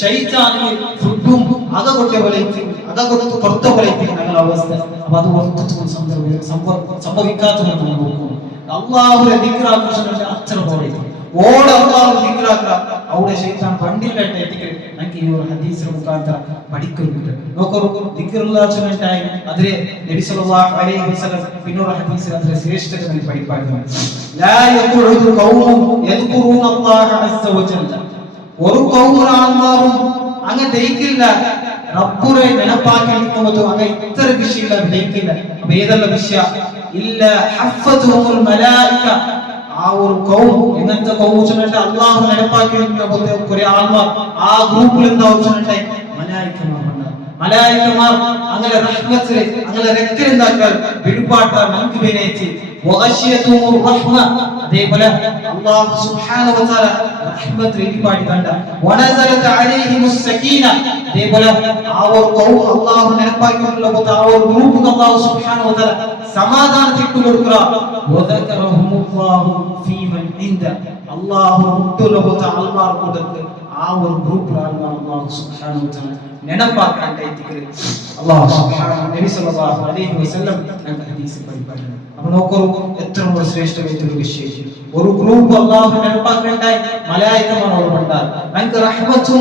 ശൈത്താനിಗೆ ഫുഡും അകകൊട്ടെ പോലെ അകകൊടുത്ത് പുറത്ത പോലെ ഞങ്ങളുടെ അവസ്ഥ. അപ്പൊ അത് ഒന്നും സംഭവിക്കാത്തത് നമ്മൾ നോക്കുന്നു. അള്ളാഹുവിനെ ദിക്റാക്കുന്ന അച്ഛന പോലെ ഓടെ അള്ളാഹു ദിക്റാക്ക അവിടെ ശൈത്താൻ പണ്ടില്ലായിട്ട് എത്തിക്കൽ നമുക്ക് ഈ ഒരു ഹദീസിന്റെ മുഖാന്തരം പഠിക്കുന്നുണ്ട്. നോക്കൂ, ദിക്റുള്ളാഹുവിനായി അതിലെ നബി സല്ലല്ലാഹു അലൈഹി വസല്ലം പിന്നൊരു ഹദീസിൽ അതിലെ ശ്രേഷ്ഠത നമുക്ക് പഠിപ്പായിരുന്നു. ലാ യഖുഉദു ഖൗമുൻ യദ്കുറൂന അല്ലാഹ അസ്സ വജല്ല, ഒരു കൗമുറാന്മാരും അങ്ങ് ദയിക്കില്ല റബ്ബുനെ നെനപ്പാക്കി നിൽക്കുന്നത് അങ്ങ് ഇത്ര വിഷയമില്ല ദയിക്കില്ല. അപ്പൊ ഏതല്ല വിഷയ ഇല്ല ഹഫ്ഫതുഹുൽ മലായിക, ആ ഒരു കൗം എങ്ങനത്തെ കൗം വെച്ചിട്ട് അള്ളാഹു നെനപ്പാക്കി നിൽക്കുന്ന കുറെ ആൾമാർ ആ ഗ്രൂപ്പിൽ എന്താ വെച്ചിട്ടുണ്ടെ മലായികമാർ അങ്ങനെ റഹ്മത്തില് അങ്ങനെ രക്തം വെളിപ്പാട്ടാൻ നമുക്ക് വേനേറ്റ് വഗശിയതുഹുർ റഹ്മ, അതേപോലെ അല്ലാഹു സുബ്ഹാനഹു വ തആല റഹ്മത്ത് വെളിപ്പാടി കണ്ട വനസലത അലൈഹിമുസ് സകീന, അതേപോലെ ആ ഒരു കൗം അല്ലാഹു നെനപ്പാക്കിയുള്ള ആ ഒരു ഗ്രൂപ്പ് അല്ലാഹു സുബ്ഹാനഹു വ തആല സമാധാനം ഇട്ടുകൊടുക്കുക. വദകറഹുമുല്ലാഹു ഫീമൻ ഇൻദ, അല്ലാഹു മുത്തുലഹു തആല കൊടുത്ത് ആ ഒരു ഗ്രൂപ്പ് അല്ലാഹു സുബ്ഹാനഹു വ തആല നെനപ്പാക്കാൻ അല്ലാഹു സുബ്ഹാനഹു നബി സല്ലല്ലാഹു അലൈഹി വസല്ലം നമുക്ക് ഹദീസിൽ പഠിപ്പിക്കുന്നു. അപ്പോൾ നോക്കൂ എത്ര ശ്രേഷ്ഠമായിട്ടുള്ള വിഷയം. ഒരു ഗ്രൂപ്പ് അല്ലാഹു നെനപ്പാക്കണ്ടായി മലായികമാരോട് കൊണ്ടാൽ നമുക്ക് റഹ്മത്തും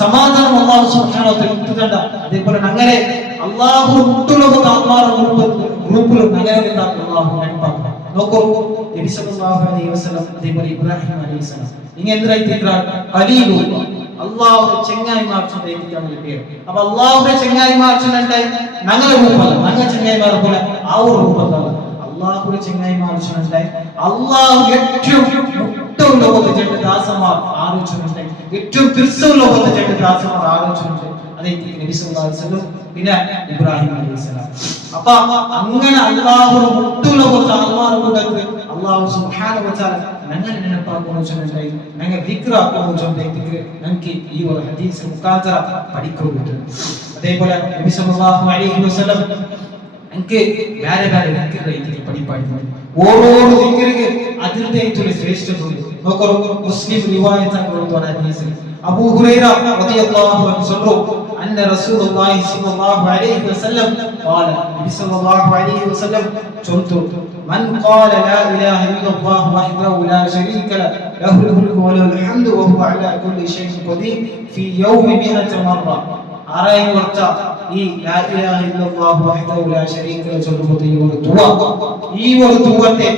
സമാധാനം അല്ലാഹു സുബ്ഹാനഹു വ തആല ഇട്ടുതണ്ട. അതേപോലെ ഞങ്ങളെ അല്ലാഹു മുത്തുലഹു തആല ഗ്രൂപ്പിൽ ഞങ്ങളെ അല്ലാഹു നെനപ്പാക്കും. നോക്കൂ നബി സല്ലല്ലാഹു അലൈഹി വസല്ലം അതേപോലെ ഇബ്രാഹിം അലൈഹിസ്സലാം ഇങ്ങനെ എന്തായിട്ട് ഖലീലുല്ലാഹ് അള്ളാഹു ചെങ്ങായിമാർ ചൊല്ലിയാണ് പേര്. അപ്പൊ അള്ളാഹുടെ ചെങ്ങായിമാർ ചൊല്ലുണ്ടായി ഞങ്ങളെ രൂപമല്ല, ഞങ്ങൾ ചെങ്ങായിമാർ പോലെ ആ ഒരു രൂപമല്ല. അള്ളാഹുടെ ചെങ്ങായിമാർ ചൊല്ലുണ്ടായി അള്ളാഹു ഏറ്റവും മുട്ട ഇഷ്ടമുള്ള പോലെ ചില ദാസന്മാർ ആലോചിച്ചിട്ടുണ്ട്, ഏറ്റവും പിർസമുള്ള പോലെ ചില ദാസന്മാർ ആലോചിച്ചിട്ടുണ്ട്. അതേ നബി സല്ലല്ലാഹു അലൈഹി വസല്ലം, പിന്നെ ഇബ്രാഹിം അലൈഹിസ്സലാം. അപ്പൊ അങ്ങനെ അല്ലാഹുവിനെ മുട്ടുള്ള പോലെ അല്ലാഹു കൂടക്ക് അല്ലാഹു സുബ്ഹാനഹു വ തആല ഞങ്ങൾ ನೆನಪಾಕೊಂಡು ಚೊಂದೈ ನಂಗೆ ದಿಕ್ರ್ ಹಾಕೊಂಡು ಚೊಂದೈ ದಿಕ್ರ್ ನಂಗೆ ಈ ಒಂದು ಹದೀಸ್ ಮುಖಾಂತರ പഠിಕೊಂಡು. അതേപോലെ നബി സല്ലല്ലാഹു അലൈഹി വസല്ലം ಅಂಕೆ ಬೇರೆ ಬೇರೆ ದಿಕ್ಕಿರ ಇದಕ್ಕೆ ಪಡಿಪಾಡಿದ್ದಾರೆ. ಓರೋರು ದಿಕ್ಕಿರಿಗೆ ಅದರದೇ ಇತ್ತು ಶ್ರೇಷ್ಠತೆ ಉಂಟು. ನೋಕರು ಮುಸ್ಲಿಂ ರಿವಾಯತ್ ಆಗಿರುವಂತಹ ಹದೀಸ್ ಅಬೂ ಹುರೈರಾ ರದಿಯಲ್ಲಾಹು ಅನ್ಹು ಸಲ್ಲು ಅನ್ನ ರಸೂಲುಲ್ಲಾಹಿ ಸಲ್ಲಲ್ಲಾಹು ಅಲೈಹಿ ವಸಲ್ಲಂ قال ನಬಿ ಸಲ್ಲಲ್ಲಾಹು ಅಲೈಹಿ ವಸಲ್ಲಂ ಚೊಂತು من قال لا اله الا الله وحده لا شريك له له الملك وله الحمد وهو على كل شيء قدير في يوم 100 مرة. ആറായി വർഷ ഈ ലാ ഇലാഹ ഇല്ലല്ലാഹു വഹ്ദഹു ലാ ശരീക ലഹു ചൊല്ലുമ്പോൾ ഈ ഒരു ദുആത്തെ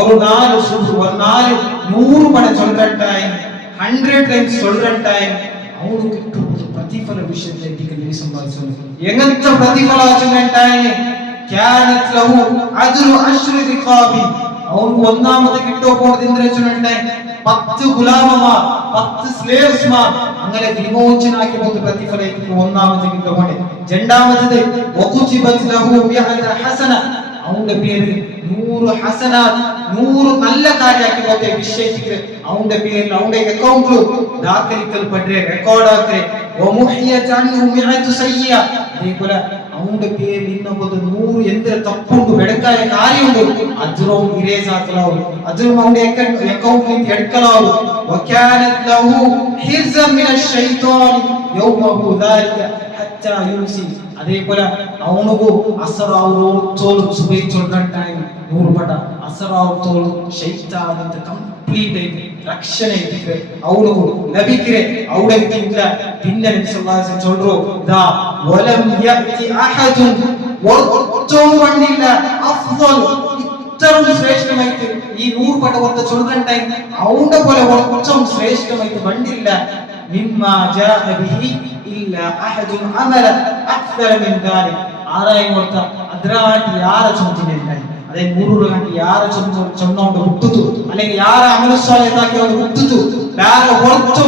ഒരു 4 സുബ്ഹ് 100 പട ചൊല്ലട്ടായി 100 ടൈംസ് ചൊല്ലട്ടായി ಅವನು കിട്ടും പ്രതിഫല വിഷയത്തിലേക്ക് നബി സല്ലല്ലാഹു അലൈഹി വസല്ലം എങ്ങനത്തെ പ്രതിഫല ചൊല്ലട്ടായി കാനത് ലഹു അജ്റു അശ്രി റിഖാബി ಅವನು ഒന്നാമത്തെ കിട്ടുപോണതിന്റെ ചൊല്ലട്ടായി 10 ഗുലാമമാർ 10 സ്ലേവ്സ്മാർ അങ്ങനെ വിമോചനാക്കിയ പ്രതിഫലം ഒന്നാമത്തെ കിട്ടുപോണെ. രണ്ടാമത്തേത് വഖുതിബത് ലഹു ബിഅദ ഹസന അവന്റെ പേരിൽ 100 ഹസനാത്ത് 100 നല്ല കാര്യാക്കി പോത്തെ വിശേഷിക്ക് അവന്റെ പേരിൽ അവന്റെ അക്കൗണ്ടിൽ ദാഖലിക്കൽപ്പെട്ട റെക്കോർഡ് ആക്കേ വമുഹിയത് അൻഹു 100 സയ്യ. അതേപോലെ അവന്റെ പേരിൽ ഇന്നൊരു 100 എന്തൊരു തപ്പുണ്ട് വെടക്കായ കാര്യമുണ്ട് അജ്റും ഇറേസ് ആക്കലാവും അജ്റും അവന്റെ അക്കൗണ്ടിൽ എടുക്കലാവും. വകാനത് ലഹു ഹിർസൻ മിനശ് ശൈത്താൻ യൗമഹു ദാലിക ഹത്താ യുംസി. അതേപോലെ അവനുಗೂ അസറാവുത്തോളും സുബൈ ചൊല്ലട്ടായി 100 പട അസറാവുത്തോളും ശൈത്താനത്തെ ಕಂಪ್ಲೀಟ್ ಆಗಿ ರಕ್ಷಣೆ ಇಟ್ಟಿದ್ರೆ ಅವನಿಗೂ ಲಭಿಕ್ರೆ ಅವಡಕ್ಕಿಂತ ಭಿನ್ನ ನಬಿ ಸಲ್ಲಲ್ಲಾಹು ಅಲೈಹಿ ವಸಲ್ಲಂ ಚೊಲ್ರು ದಾ ವಲಂ ಯತಿ ಅಹದುನ್ ಒತ್ತೋಂ ಬಂದಿಲ್ಲ ಅಫ್ದಲ್ ಇತ್ತರು ಶ್ರೇಷ್ಠವಾಯಿತು ಈ 100 ಪಟ ಒತ್ತ ಚೊಲ್ಗಂಟಾಯಿ ಅವನ പോലെ ಒತ್ತೋಂ ಶ್ರೇಷ್ಠವಾಯಿತು ಬಂದಿಲ್ಲ. മിമ്മാ ജാഅ ബിഹി ഇല്ലാ അഹദുൻ അമല അക്സറ മിൻ ദാലിക. ആറായി വർത്ത അദ്രാട്ടി യാര ചൊല്ലുന്നില്ലായി ಅದೇ 3 ಗಂಟೆ ಯಾರ ಚೊನ್ನೋಂಡು ಹುಟ್ಟುತು അല്ലെങ്കിൽ ಯಾರ ಅಮಲ ಸಾಲಿಹಾಗಿ ಅವರು ಹುಟ್ಟುತು ಬೇರೆ ಹೊರತು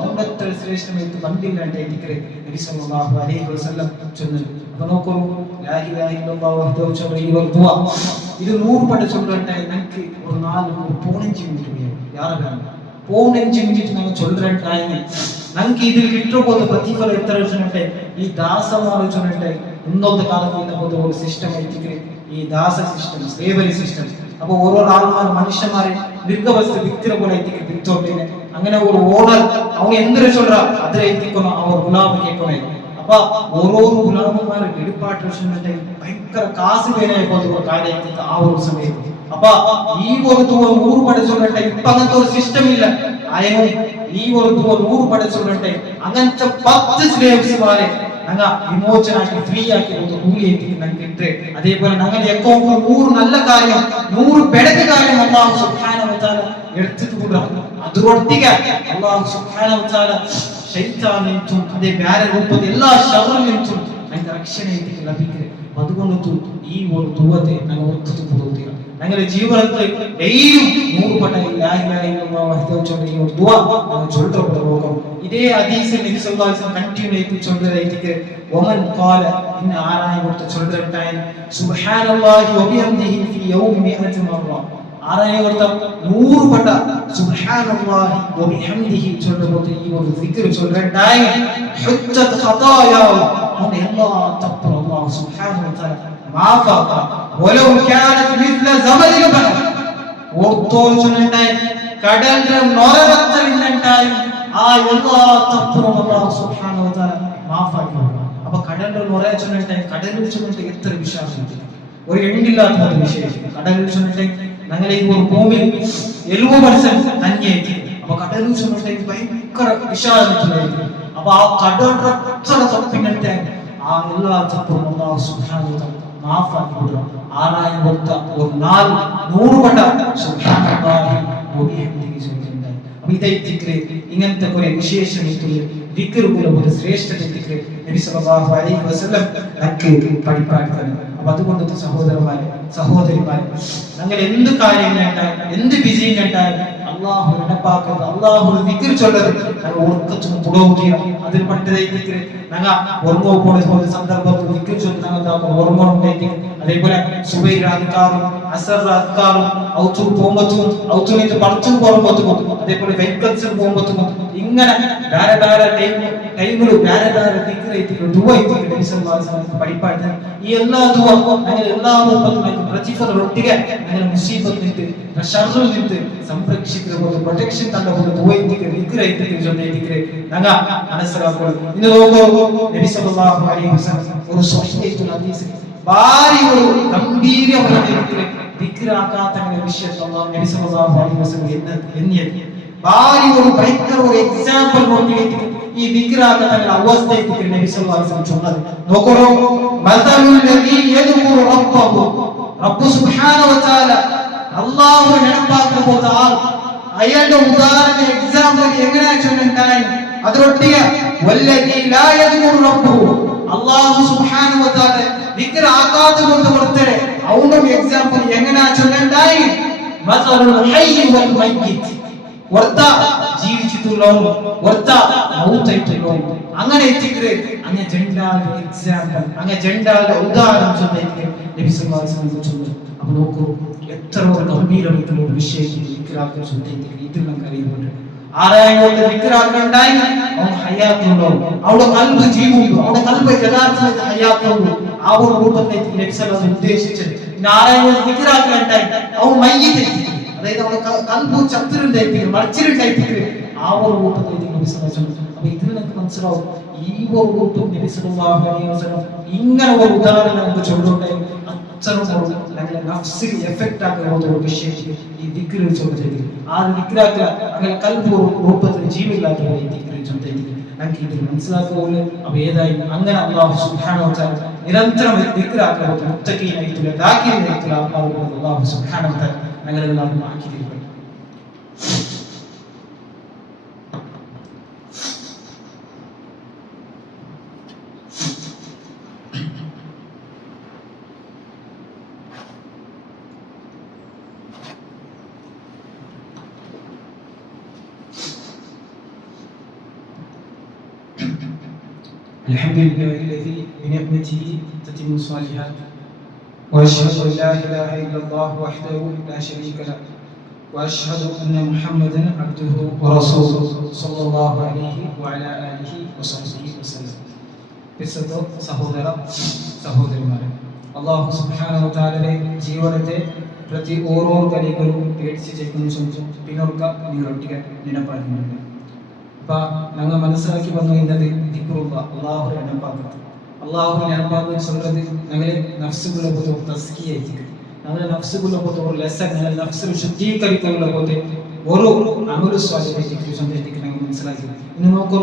ಅವನತ್ರ ಶ್ರೇಷ್ಠವಾಯಿತು ಬಂದಿಲ್ಲ ಅಂತ ಹೇಳಿದ್ರೆ ನಬಿ ಸಲ್ಲಲ್ಲಾಹು ಅಲೈಹಿ ವಸಲ್ಲಂ ಚೊನ್ನರು. ಅದನೋಕರು ಲಾ ಇಲಾಹ ಇಲ್ಲಲ್ಲಾಹು ವಹ್ದಹು ಚೊಲ್ಲ ಈ ಒಂದು ದುಆ ಇದು 100 ಪಟ ಚೊಲ್ಲಂಟೆ ನನಗೆ ഒരു 4-5 മിനിറ്റ് ಯಾರ ಬೇಡ 5 മിനിറ്റ് ನಾನು ചൊല്ലರಂಟಾയി ನನಗೆ ഇതിൽ കിട്ടുന്ന പ്രതിഫല എത്ര വെച്ചിട്ട് ഈ ദാസമാരെ ചൊല്ലട്ടെ ഇന്നത്തെ കാലത്ത് ഇന്നത്തെ ഒരു സിസ്റ്റം ആയിട്ട് ഈ ദാസ സിസ്റ്റം സ്ലേവറി സിസ്റ്റം. അപ്പൊ ഓരോ ആൾമാർ മനുഷ്യന്മാരെ ദീർഘവസ്തു വിക്തിര പോലെ എത്തിക്ക് വിത്തോട്ടിനെ അങ്ങനെ ഒരു ഓർഡർ അവൻ എന്തൊരു ചൊല്ല അതിലെ എത്തിക്കണം അവർ ഗുലാബ് കേൾക്കണേ. അപ്പൊ ഓരോ ഗുലാബന്മാരെ വെളിപ്പാട്ട് വെച്ചിട്ട് ഭയങ്കര കാശ് പേനായി പോകുന്ന ഒരു കാര്യം ആ ഒരു സമയത്ത്. അപ്പൊ ഈ ഒരു 100 പട ചൊല്ലട്ടെ ഇപ്പൊ അങ്ങനത്തെ ഒരു സിസ്റ്റം ഇല്ല. ആയനും ഈ ഒരു 100 പട ചൊല്ലട്ടെ അങ്ങനത്തെ 10 സ്ലേവ്സ്മാരെ ഞങ്ങൾ വിമോചനാക്കി ഫ്രീ ആക്കി ಒಂದು കൂലി എത്തിക്ക് ഞങ്ങൾക്ക് ഇട്ട്. അതേപോലെ ഞങ്ങളുടെ അക്കൗണ്ടിൽ 100 നല്ല കാര്യം 100 ಬೆಳಕು കാര്യം അല്ലാഹു സുബ്ഹാനഹു വ തആല എടുത്തിട്ടുണ്ട്. ಅದರೊಟ್ಟಿಗೆ ಅಲ್ಲಾಹು ಸುಬ್ಹಾನಹು ವತ ಆಲಾ ಶೈತಾನ್ ನಿಂತು ಅದೇ ಬೇರೆ ರೂಪದ ಎಲ್ಲಾ ಶರ್ ನಿಂತು ನನಗೆ ರಕ್ಷಣೆ ಇದಕ್ಕೆ ಲಭಿಸಿದೆ. അതുകൊണ്ടു ഈ ഒരു ദുആത്തെ ഞങ്ങൾ ഒത്തുതു കൊടുക്കുക. ഞങ്ങളുടെ ജീവിതത്തിൽ ഡെയിലി 100 പട ലാ ഇലാഹ ഇല്ലല്ലാഹു വഹ്ദഹു ചൊല്ലി ഈ ഒരു ദുആ ഞങ്ങൾ ചൊല്ലി പോകണം. ഇതേ ഹദീസിൽ നബി സല്ലല്ലാഹു അലൈഹി വസല്ലം കണ്ടിന്യൂ ചെയ്തു ചൊല്ലുന്നതായിട്ട് വമൻ ഖാല ഇന്ന ആറായി കൊടുത്ത ചൊല്ലട്ടായി സുബ്ഹാനല്ലാഹി വബിഹംദിഹി ഫി യൗമി 100 മറ. ആറായി കൊടുത്ത 100 പട സുബ്ഹാനല്ലാഹി വബിഹംദിഹി ചൊല്ലുമ്പോൾ ഈ ഒരു ദിക്ർ ചൊല്ലട്ടായി ഹുജ്ജത് ഖതായാ അവൻ എല്ലാ തപ്പും അല്ലാഹു സുബ്ഹാനഹു വ തആല മാഫാക വലൗ കാനത് മിസ്ല സബദിൽ ബഹർ ഓർത്തോൾ ചൊല്ലട്ടായി കടലിന്റെ നൊരവത്തലിണ്ടായി ആ എല്ലാ തപ്പും അല്ലാഹു സുബ്ഹാനഹു വ തആല മാഫാക. അപ്പൊ കടലിന്റെ നൊര ചൊല്ലട്ടായി കടലിൽ ചൊല്ലിട്ട് എത്ര വിശ്വാസമുണ്ട് ഒരു എണ്ണില്ലാത്ത ഒരു വിഷയം. കടലിൽ ചൊല്ലിട്ട് ഞങ്ങളെ ഈ ഒരു ഭൂമിയിൽ 70% തന്നെയായിരിക്കും. അപ്പൊ കടലിൽ ചൊല്ലിട്ട് ഭയങ്കര വിശാലമായിട്ടുണ്ടായിരിക്കും. അപ്പൊ ആ കടലിന്റെ എത്ര തപ്പിന്നിട്ട് ആ എല്ലാ തപ്പും അല്ലാഹു സുബ്ഹാനഹു വ തആല മാഫാക്കി കൊടുക്കും. ആറായി കൊടുത്ത ഒരു 100 പട സുബ്ഹാനല്ലാഹി വബിഹംദിഹി ചൊല്ലുന്നുണ്ടായി. അപ്പൊ ഇതേ ദിക്ർ ഇങ്ങനത്തെ കുറെ വിശേഷമായിട്ടുള്ള ദിക്റുകളുടെ ഒരു ശ്രേഷ്ഠത ദിക്ർ നബി സല്ലല്ലാഹു അലൈഹി വസല്ലം നമുക്ക് പഠിപ്പിക്കുന്നു. അപ്പൊ അതുകൊണ്ട് സഹോദരന്മാരെ സഹോദരിമാരെ, ഞങ്ങൾ എന്ത് കാര്യം കണ്ടാൽ എന്ത് ബിസി കണ്ടാൽ അള്ളാഹു ನೆನಪಾಕದು ಅಲ್ಲಾಹು ದಿಕ್ರ್ ಚೊಲ್ಲದು ನಾವು ಒರ್ಕತ್ತು ಪುಡೋದಿಯ ಅದ್ರ ಪಟ್ಟದೈ ದಿಕ್ರ್ ನಂಗ ಒರ್ಗೋ ಪೋಡಿಸೋದ ಸಂದರ್ಭದಲ್ಲಿ ದಿಕ್ರ್ ಚೊಲ್ಲ ನಂಗ ಒರ್ಗೋ ಉಂಟೈತಿ അതേപോലെ സുബൈർ അദ്കാറും അസർ അദ്കാറും ഔതു പോമ്പത്തും ഔതുനിട്ട് പർച്ചു പോമ്പത്തും അതേപോലെ വെഹിക്കിൾസ് പോമ്പത്തും ഇങ്ങനെ വേറെ വേറെ ടൈമില് വേറെ വേറെ ദിക്ർ ಐತಿ ദുആ ಐತಿ നബി സല്ലല്ലാഹു അലൈഹി വസല്ലം പഠിപ്പായിട്ട് ഈ എല്ലാ ദുആ അങ്ങനെ എല്ലാ രൂപത്തിലും പ്രതിഫലം ഒട്ടിಗೆ അങ്ങനെ മുസീബത്ത് നിട്ട് ഷർറിൽ നിട്ട് സംരക്ഷിക്കുന്ന പ്രൊട്ടക്ഷൻ തന്ന ദുആ ദിക്ർ ಐತಿ ಜೊತೆ ദിക്ർ ನಂಗ മനസ്സിലാക്കുക ഇന്ന് നോക്കൂ നബി സല്ലല്ലാഹു അലൈഹി വസല്ലം ഒരു സ്വഹീഹുൽ ഹദീസ് ഭാരി ഒരു ഗംഭീരമായ ദിക്റാക്കാത്ത വിഷയത്തിൽ നബി സല്ലല്ലാഹു അലൈഹി വസല്ലം എണ്ണിയത് ഭാരി ഒരു ഭയങ്കര ഒരു എക്സാമ്പിൾ നോക്കിയിട്ട് ഈ ദിക്റാക്കാത്ത അവസ്ഥയ്ക്ക് നബി സല്ലല്ലാഹു അലൈഹി വസല്ലം ചൊന്നത് നോക്കൂ മസലുൽ ലദീ യദ്കുറു റബ്ബഹു റബ്ബു സുബ്ഹാനഹു വ തആല അല്ലാഹു നെനപ്പാക്കുന്ന ആൾ അയാളുടെ ഉദാഹരണ എക്സാമ്പിൾ എങ്ങനെയാ ചൊല്ലുണ്ടായി അതോട്ടിയ വല്ലദീ ലാ യദ്കുറു റബ്ബഹു അല്ലാഹു സുബ്ഹാനഹു വ തആല ദിക്ർ ആകാതെ കൊണ്ട് വർത്തരെ അവന്റെ എക്സാമ്പിൾ എങ്ങനെയാ ചൊല്ലുണ്ടായി മസലുൽ ഹയ്യ് വൽ മയ്യിത്ത് വർത്ത ജീവിച്ചിട്ടുള്ളവർ വർത്ത മൗത്തായിട്ടുള്ളവർ അങ്ങനെ എത്തിക്കരെ അങ്ങനെ ജെൻഡാൽ എക്സാമ്പിൾ അങ്ങനെ ജെൻഡാലിന്റെ ഉദാഹരണം ചൊല്ലിയിട്ട് നബി സല്ലല്ലാഹു അലൈഹി വസല്ലം ചൊല്ലുന്നു. അപ്പോൾ നോക്കൂ എത്ര ഒരു ഗംഭീരമായിട്ടുള്ള ഒരു വിഷയത്തിൽ ദിക്റാക്കാൻ ചൊല്ലിയിട്ട് ഇതിൽ നമുക്ക് അറിയുന്നുണ്ട്. ആരായോട് ദിക്റാക്കുണ്ടായി അവൻ ഹയാത്തുണ്ടാവും, അവിടെ കൽബ് ജീവുണ്ട്, അവിടെ കൽബ് യഥാർത്ഥത്തിൽ ഹയാത്തുണ്ട്. ആ ഒരു രൂപത്തിൽ നബി സല്ലല്ലാഹു അലൈഹി വസല്ലം ഉദ്ദേശിച്ചത് ആരായോട് ദിക്റാക്കുണ്ടായി അവൻ മയ്യിത്ത്, അതായത് അവിടെ കൽബ് ചത്തുരുണ്ടായിട്ട് മറിച്ചിട്ടുണ്ടായിട്ട് ആ ഒരു രൂപത്തിൽ നബി സല്ലല്ലാഹു അലൈഹി വസല്ലം. അപ്പൊ ഇതിൽ നമുക്ക് മനസ്സിലാവും ഈ ഒരു രൂപം നബി സല്ലല്ലാഹു അലൈഹി വസല്ലം ഇങ്ങനെ ഒരു ഉദാഹരണം നമുക്ക് ചൊല്ലുണ്ടായി ഞങ്ങളെ നഫ്സിൽ എഫക്റ്റ് ആക്കുന്ന ഒരു വിഷയത്തിൽ ഈ ദിക്ർ ചൊല്ലുന്നത് ആ ദിക്റാക്കുക അങ്ങനെ കൽബ് രൂപത്തിൽ ജീവനില്ലാത്ത ഈ ദിക്ർ ചൊല്ലുന്നത് നമുക്ക് ഇതിൽ മനസ്സിലാക്കുക. അപ്പൊ ഏതായി അങ്ങനെ അല്ലാഹു സുബ്ഹാനഹു വ തആല നിരന്തരം ദിക്റാക്കുക മുത്തഖീനായിട്ടുള്ള ദാഖിലായിട്ടുള്ള അല്ലാഹു സുബ്ഹാനഹു വ തആല ഞങ്ങളെല്ലാം ആക്കി തരും. الحمد لله الذي بنعمته تتم الصالحات واشهد ان لا اله الا الله وحده لا شريك له واشهد ان محمدا عبده ورسوله صلى الله عليه وعلى اله وصحبه وسلم. വിശുദ്ധ സഹോദര സഹോദരിമാരെ, അല്ലാഹു സുബ്ഹാനഹു വ തആലയുടെ ജീവനത്തെ പ്രതി ഓരോ കളികളും പേടിച്ച് ചെയ്യുന്ന സംസം പിന്നൊക്കെ നിങ്ങളൊട്ടിಗೆ ನೆನಪಾಗಿದ್ದಾರೆ. അപ്പൊ ഞങ്ങൾ മനസ്സിലാക്കി വന്നു എന്നത് ദിക്റുള്ള അല്ലാഹുവിനെ ನೆನಪಾക്കുന്നത്. അല്ലാഹുവിനെ ನೆನಪಾക്കുക சொல்றது ഞങ്ങളെ നഫ്സുകളെ പോലെ തസ്കിയ ചെയ്യും. ഞങ്ങളെ നഫ്സുകളെ പോലെ ഒരു ലെസൺ ഞങ്ങളെ നഫ്സിനെ ശുദ്ധീകരിക്കാനുള്ള പോലെ ഒരു അമല സ്വാലിഹ് ദിക്ർ സംബന്ധിച്ച് ഞങ്ങൾ മനസ്സിലാക്കി. ഇനി നോക്കൂ,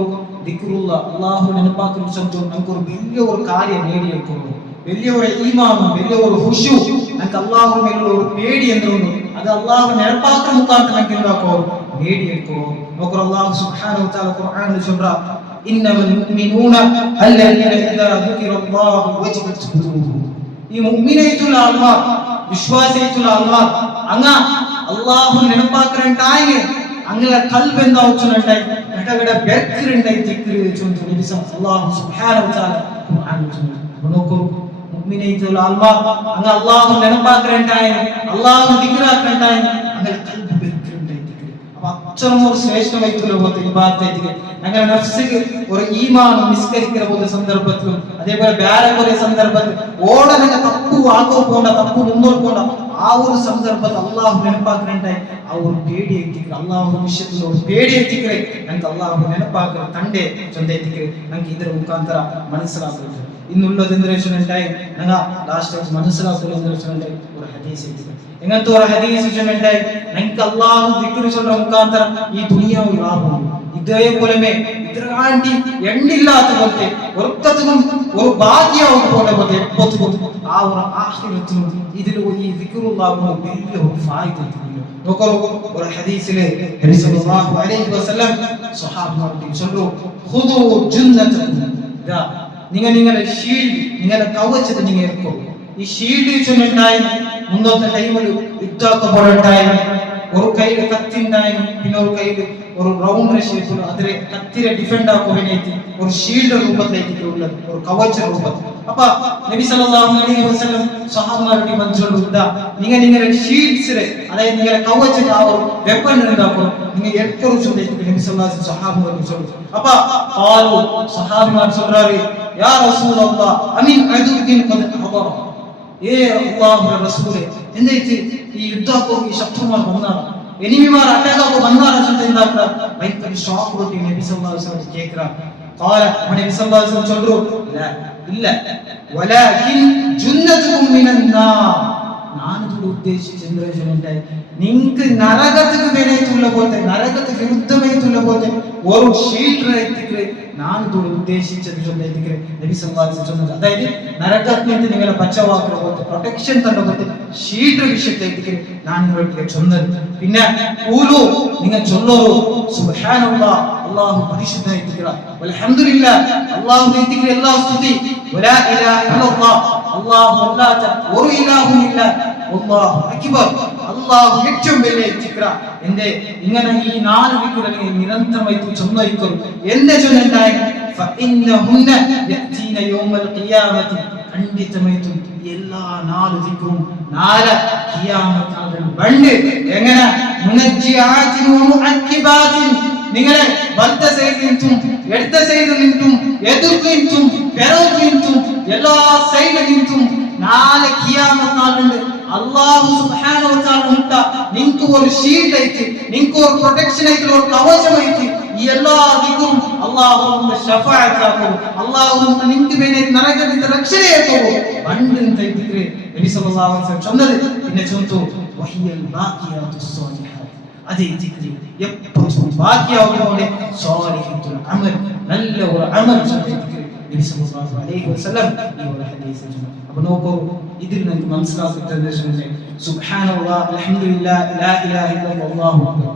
ദിക്റുള്ള അല്ലാഹുവിനെ ನೆನಪಾക്കുന്ന സംസം നമുക്ക് ഒരു വലിയ ഒരു കാര്യം നേടിയെടുക്കുന്നു, വലിയ ഒരു ഈമാനും വലിയ ഒരു ഖുശൂ, നമുക്ക് അല്ലാഹുവിന്റെ മേലുള്ള ഒരു പേടി എന്തുണ്ട് അത് അല്ലാഹുവിനെ ನೆನಪಾക്കുന്ന മുഖാന്തരം നമുക്ക് എന്താക്കോ നേടിയെടുക്കോ. നോക്കൂ, അല്ലാഹു സുബ്ഹാനഹു വ തആല ഖുർആനിൽ சொல்றா ഇന്നൽ മുഅ്മിനൂന അല്ലദീന ഇദാ ദുകിറല്ലാഹു വജിലത് ഖുലൂബുഹും. ഈ മുഅ്മിനായിട്ടുള്ള ആൾമാർ, വിശ്വാസിയായിട്ടുള്ള ആൾമാർ അങ്ങ അല്ലാഹുവിനെ ನೆನಪಾക്കറണ്ടായി അങ്ങനെ കൽബ് എന്താവുന്നുണ്ടായി കടകട ബെർക്കറുണ്ടായി ദിക്ർ ചൊല്ലുന്നു നബി സല്ലല്ലാഹു സുബ്ഹാനഹു വ തആല ഖുർആനിൽ ചൊല്ലുന്നു. നോക്കൂ, മുഅ്മിനായിട്ടുള്ള ആൾമാർ അങ്ങ അല്ലാഹുവിനെ ನೆನಪಾക്കറണ്ടായി അല്ലാഹു ദിക്റാക്കറണ്ടായി അങ്ങനെ കൽബ് അത്രയും ഒരു ശ്രേഷ്ഠമായിട്ടുള്ള പോലത്തെ ഇബാദത്തായിട്ട് ഞങ്ങളുടെ നഫ്സിക്ക് ഒരു ഈമാൻ നിസ്കരിക്കുന്ന പോലെ സന്ദർഭത്തിലും അതേപോലെ വേറെ കുറെ സന്ദർഭത്തിൽ ഓടനെ തപ്പു ആക്കോ പോണ്ട തപ്പു മുന്നോട്ട് പോണ്ട ആ ഒരു സന്ദർഭത്തിൽ അള്ളാഹു ನೆನಪಾക്കണ്ടായി ആ ഒരു പേടി എത്തിക്കുക അള്ളാഹു വിഷയത്തിൽ ഒരു പേടി എത്തിക്കേ ഞങ്ങൾക്ക് അള്ളാഹു ನೆನಪಾക്കുക തന്റെ ചൊന്തയെത്തിക്കേ ഞങ്ങൾക്ക് ഇതിന് മുഖാന്തര മനസ്സിലാക്കുന്നത്. ഇന്നുള്ള ജനറേഷൻ ഉണ്ടായി ഞങ്ങൾ ലാസ്റ്റ് മനസ്സിലാക്കുന്ന ജനറേഷൻ ഉണ്ടായി ഒരു ഹദീസ് എത്തിക്കുക. എങ്ങനത്തെ ഒരു ഹദീസ് ഉണ്ടായി ഞങ്ങൾക്ക് അള്ളാഹു ദിക്ർ ചൊല്ലുന്ന മുഖാന്തരം ഈ ദുനിയാവ് ലാഭം ഇതേപോലെ ഇതിനാണ്ടി എണ്ണില്ലാത്ത പോലത്തെ ഒരക്കത്തിനും ഒരു ഭാഗ്യവും പോലെ പോലെ എപ്പോഴും ആ ഒരു ആഖിറത്തിനും ഇതിൽ ഈ ദിക്റുള്ളാഹു വലിയ ഒരു ഫായിദ ഉണ്ട്. നോക്കൂ, ഒരു ഹദീസിലെ നബി സല്ലല്ലാഹു അലൈഹി വസല്ലം സ്വഹാബിമാരോട് ചൊല്ലു ഖുദൂ ജുന്നതകും, നിങ്ങളുടെ ഷീൽഡ് നിങ്ങളുടെ കവചത്തെ നിങ്ങൾ എടുക്കും. ഈ ഷീൽഡ് വെച്ചുണ്ടായിരുന്നു. മുന്നോത്തെ ടൈമിൽ യുദ്ധമൊക്കെ പോലെ ഉണ്ടായിരുന്നു. ഒരു കയ്യിൽ കത്തി ഉണ്ടായിരുന്നു, പിന്നെ ഒരു കയ്യിൽ ഒരു റൗണ്ട് ഷേപ്പിൽ അതിലെ കത്തിരെ ഡിഫെൻഡ് ആക്കുവാനായിട്ട് ഒരു ഷീൽഡ് രൂപത്തിലേക്ക് ഉള്ളത്, ഒരു കവച രൂപത്തിൽ. അപ്പൊ നബി സല്ലല്ലാഹു അലൈഹി വസല്ലം സഹാബാക്കളെ മഞ്ചോടുണ്ടാ നിങ്ങളുടെ ഷീൽഡ്സിലെ, അതായത് നിങ്ങളുടെ കവചത്തെ ആ ഒരു വെപ്പൺ ഉണ്ടാക്കും നിങ്ങൾ എക്കുറിച്ചും നബി സല്ലല്ലാഹു അലൈഹി സഹാബാക്കളെ ചൊല്ലു. അപ്പൊ ഖാലു സഹാബിമാർ சொல்றாரு, യാ റസൂലല്ലാഹ് അമിൻ അദുകിൻ ഖദ ഹദറ, ഏ അല്ലാഹുവിന്റെ റസൂലേ, എന്തായിട്ട് ഈ യുദ്ധമൊക്കെ ഈ ശത്രുമാർ വന്നാണ്, എനിമിമാർ അറ്റാക്കൊക്കെ വന്നാണ് എന്താക്കുക ഭയങ്കര ഷോക്ക് കൊട്ടി നബി സല്ലല്ലാഹു അലൈഹി വസല്ലം കേൾക്കുறாங்க. قال നബി സല്ലല്ലാഹു അലൈഹി വസല്ലം சொல்றோம், ഇല്ല വലാകിൻ ജുന്നതുകും മിനന്നാർ, ഞാൻ ഇവിടെ ഉദ്ദേശിച്ചത് നിങ്ങൾക്ക് നരകത്തിക്ക് വിനയത്തുള്ള പോലത്തെ, നരകത്തിന് വിരുദ്ധമായിട്ടുള്ള പോലത്തെ ഒരു ഷീൽഡ് ഞാൻ ഇവിടെ ഉദ്ദേശിച്ചത് നബി സല്ലല്ലാഹു അലൈഹി വസല്ലം. അതായത് നരകത്തിൽ നിങ്ങളെ ബച്ചവാക്കുന്ന പോലത്തെ, പ്രൊട്ടക്ഷൻ തന്ന പോലത്തെ ഷീൽഡ് വിഷയത്തിലേക്ക് ഞാൻ ഇവിടെ ചൊന്നത്. പിന്നെ ഊലു നിങ്ങൾ ചൊല്ലറു സുബ്ഹാനല്ലാഹ്, അല്ലാഹു പരിശുദ്ധനായിരിക്കുക, വൽഹംദുലില്ലാഹ്, അല്ലാഹുവിന്റെ എല്ലാ സ്തുതി, വലാ ഇലാഹ ഇല്ലല്ലാഹ്, അല്ലാഹു അല്ലാത്ത ഒരു ഇലാഹും ഇല്ല, അല്ലാഹു അക്ബർ, അല്ലാഹു ഏറ്റവും വലിയ ദിക്ർ. എന്റെ ഇങ്ങനെ ഈ 4 ദിക്റുകൾ നിരന്തരമായി ചൊല്ലിക്കോളൂ. എന്റെ ചൊല്ലുണ്ടായി ഫഇന്നഹുന്ന യഅതീന യൗമൽ ഖിയാമത്തി, ഖണ്ഡിതമായിട്ടും എല്ലാ 4 ദിക്റും 4 ഖിയാമത്ത് ബണ്ട് എങ്ങനെ മുനജ്ജിആതിൻ വ മുഅക്കിബാതിൻ, നിങ്ങളെ വലത്ത സൈഡിൽ നിന്നും ഇടത്ത സൈഡിൽ നിന്നും എതിർത്ത് നിന്നും പിറകു നിന്നും എല്ലാ സൈഡിൽ നിന്നും 4 ഖിയാമത്ത് നാളുണ്ട്. അല്ലാഹു സുബ്ഹാനഹു വ തആല മുട്ട നിങ്ങൾക്ക് ഒരു ഷീൽഡ് ആയിട്ട്, നിങ്ങൾക്ക് ഒരു പ്രൊട്ടക്ഷൻ ആയിട്ട്, ഒരു കവചമായിട്ട് ഈ എല്ലാ ദിക്റും അല്ലാഹുവിന്റെ ശഫാഅത്ത് ആക്കും. അല്ലാഹു നിങ്ങൾക്ക് വേണ്ടി നരകത്തിൽ രക്ഷയാക്കും. പണ്ട് ദിക്ർ നബി സല്ലല്ലാഹു അലൈഹി വസല്ലം ചൊന്നത്. പിന്നെ ചൊന്നു വഹിയൽ ബാഖിയാത്തുസ് സാലിഹാത്ത്, അതേ ദിക്ർ എപ്പോഴും ബാക്കിയാവുന്നതുകൊണ്ട് സാലിഹത്തുൽ അമൽ, നല്ല ഒരു അമൽ ദിക്ർ നബി സല്ലല്ലാഹു അലൈഹി വസല്ലം ഈ ഒരു ഹദീസ് ചൊന്നു. അപ്പോൾ നോക്കൂ, ഇതിൽ നമുക്ക് മനസ്സിലാക്കുന്നത് സുബ്ഹാനല്ലാഹ്, അൽഹംദുലില്ലാഹ്, ലാ ഇലാഹ ഇല്ലല്ലാഹ്, അല്ലാഹു അക്ബർ.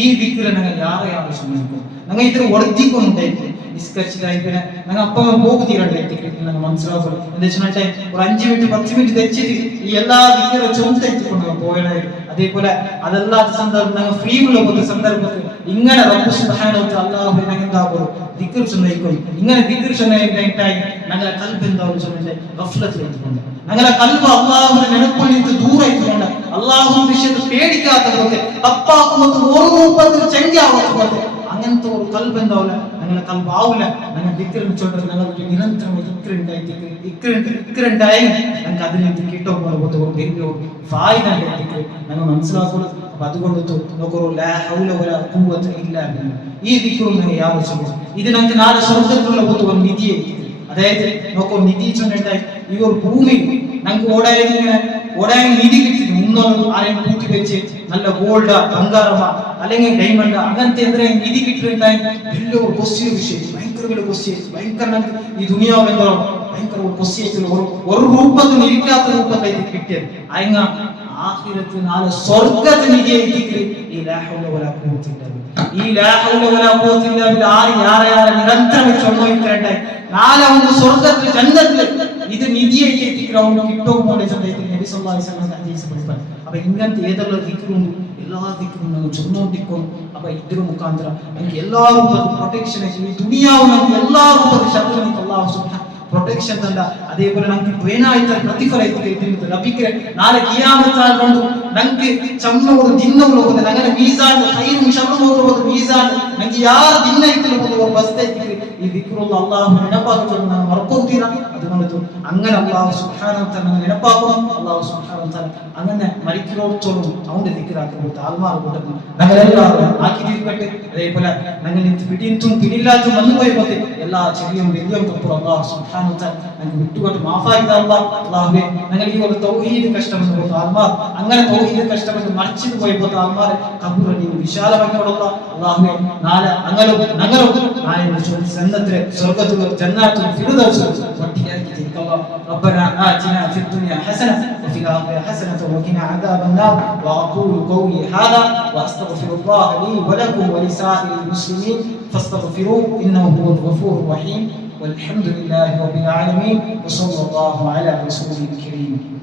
ഈ ദിക്ർ നിങ്ങൾ യാറെ ചൊല്ലിക്കോ. നിങ്ങൾ ഇത്ര വർദ്ധിക്കുന്നുണ്ടായിരിക്കും നിസ്കരിച്ചിട്ടായി. പിന്നെ നിങ്ങൾ അപ്പം പോകുതീരണ്ടായിട്ട് നിങ്ങൾ മനസ്സിലാക്കും. എന്താ വെച്ചാൽ ഒരു 5 മിനിറ്റ് 10 മിനിറ്റ് തെച്ചിട്ട് ഈ എല്ലാ ദിക്റും ചൊല്ലിക്കൊണ്ട് പോയതായിരിക്കും. അതേപോലെ അതല്ലാത്ത സന്ദർഭം നിങ്ങൾ ഫ്രീ ഉള്ള പോലത്തെ സന്ദർഭത്തിൽ ഇങ്ങനെ റബ്ബ് സുബ്ഹാനഹു വ തആല അല്ലാഹു എന്താകും ദിക്ർ ചൊല്ലിക്കോ. ഇങ്ങനെ ദിക്ർ ചൊല്ലിട്ടായി ഞങ്ങളുടെ ഖൽബ് എന്താവും ചൊല്ലിട്ട് ഗഫ്ലത്തിൽ എത്തിക്കൊണ്ട്, ഞങ്ങളുടെ ഖൽബ് അല്ലാഹുവിന്റെ നെനപ്പിൽ നിന്ന് ദൂരമായിക്കൊണ്ട് അല്ലാഹുവിന്റെ വിഷയത്തിൽ പേടിക്കാത്ത പോലത്തെ തപ്പാക്കുന്നത് ഒരു രൂപത്തിൽ ചെങ്കാവാത്ത പോലത്തെ അങ്ങനത്തെ ഒരു ഖൽബ് എന്താവില്ല, ഞങ്ങളുടെ ഖൽബ് ആവില്ല. ഞങ്ങൾ ദിക്റിന് ചൊല്ലിട്ട് ഞങ്ങൾക്ക് നിരന്തരമായി ദിക്റുണ്ടായി ഞങ്ങൾക്ക് അതിൽ നിന്ന് കിട്ടുമ്പോൾ ഒരു വലിയ ഫായിദ ഞങ്ങൾ മനസ്സിലാക്കുന്നത്. അപ്പൊ അതുകൊണ്ട് നോക്കൂ, ലാ ഹൗല വലാ ഖുവത ഇല്ലാ ബില്ലാഹ്, ഈ ദിക്റും ഞങ്ങൾ യാതൊരു ഇത് ഞങ്ങൾക്ക് 4 സ്വർഗ്ഗത്തിലുള്ള ഒരു നിധിയെ. അതായത് നോക്കൂ, നിധി ചൊല്ലിട്ടായി ഈ ഒരു ഭൂമി ഞങ്ങൾക്ക് ഓടാൻ നിധി കിട്ടിയിട്ട് മുന്നോട്ട് ആരെയും കൂട്ടി വെച്ച് നല്ല ഗോൾഡ് ബംഗാറമ അല്ലെങ്കിൽ ഡയമണ്ട് അങ്ങനത്തെ എന്തെങ്കിലും നിധി കിട്ടിയിട്ടുണ്ടായി വലിയ ഒരു പൊസിയ വിഷയം, ഭയങ്കര വലിയ പൊസിയ, ഭയങ്കര ഈ ദുനിയാവിൽ എന്തോ ഭയങ്കര ഒരു പൊസിയത്തിൽ ഒരു രൂപത്തിൽ ഇരിക്കാത്ത രൂപത്തിലേക്ക് കിട്ടിയത് അയങ്ങ ആഖിറത്തിൽ 4 സ്വർഗ്ഗത്തിൽ നിധിയായി ഈ ലാ ഹൗല വലാ ഖുവത ഇല്ലാ ബില്ലാഹ്. ഈ ലാ ഹൗല വലാ ഖുവത ഇല്ലാ ബില്ലാഹ് യാറെ നിരന്തരം ചൊല്ലിക്കണ്ടായി 4 സ്വർഗ്ഗത്തിൽ ജന്നത്തിൽ ഇത് നിധിയായി എത്തിക്കണം കിട്ടുമ്പോൾ നബി സല്ലല്ലാഹു അലൈഹി വസല്ലം ഹദീസ് പഠിപ്പാൻ. അപ്പൊ ഇങ്ങനത്തെ ഏതെല്ലാം ദിക്റുണ്ട് എല്ലാ ദിക്റും ನಾವು ചൊല്ലിക്കൊണ്ടിരിക്കും. അപ്പൊ ഇದ್ರ ಮುಖಾಂತರ നമുക്ക് എല്ലാ രൂപದ ಪ್ರೊಟೆಕ್ಷನ್ ಈ ದುನಿಯಾವು നമുക്ക് എല്ലാ രൂപದ ശത്രുവിനെ അല്ലാഹു സുബ്ഹാനഹു ಪ್ರೊಟೆಕ್ಷನ್ ತಂದ. അതേപോലെ നമുക്ക് വേനായിത്ത പ്രതിഫല ഇതിന് ലഭിക്കുക. നാളെ ഖിയാമത്ത് നാൾ കൊണ്ട് നമുക്ക് ചമ്മോട് ദിന്നോട് പോകുന്നത് അങ്ങനെ മീസാൻ ഖൈറും ശർറും പോകുന്നത് മീസാൻ നമുക്ക് യാർ ദിന്നയിത്തുള്ള പോകുന്നത് ബസ്തൈക്ക് ഈ ദിക്റുള്ള അല്ലാഹു നെനപ്പാക്കുമ്പോൾ നമ്മൾ മറക്കോത്തീര. അതുകൊണ്ട് അങ്ങനെ അല്ലാഹു സുബ്ഹാനഹു വ തആല നെനപ്പാക്കും. അല്ലാഹു സുബ്ഹാനഹു വ തആല അങ്ങനെ മരിക്കുന്നോടത്തോളം അവന്റെ ദിക്റാക്കുമ്പോൾ ആൽമാർ കൂട്ടുന്നു ഞങ്ങളെല്ലാവരും ആക്കി തീർക്കട്ടെ. അതേപോലെ ഞങ്ങൾ പിടിയും പിടിയില്ലാത്തും വന്നുപോയി പോത്തെ എല്ലാ ചെറിയും വലിയ തപ്പും അല്ലാഹു സുബ്ഹാനഹു വ തആല ഞങ്ങൾക്ക് വിട്ടുകൊണ്ട് മാഫാക്കി അല്ലാഹുവേ. ഞങ്ങൾ ഈ ഒരു തൗഹീദ് കഷ്ടമെന്ന് പോത്ത ആൽമാർ അങ്ങനെ തൗഹീദ് കഷ്ടമെന്ന് മറിച്ചു പോയി പോത്ത ആൽമാരെ കബൂർ വിശാലമാക്കിയോടുള്ള അല്ലാഹുവേ. നാളെ ഞങ്ങളും നാളെ സന്നദ്ധരെ സ്വർഗ്ഗത്തിൽ ജന്നാത്തുൽ ഫിർദൗസ് വട്ടിയാക്കി തീർക്കുക. ربنا آتنا في الدنيا حسنة وفي الآخرة حسنة وقنا عذاب النار. وأقول قولي هذا وأستغفر الله لي ولكم ولسائر المسلمين فاستغفروه إنه هو الغفور الرحيم. والحمد لله رب العالمين وصلى الله على رسوله الكريم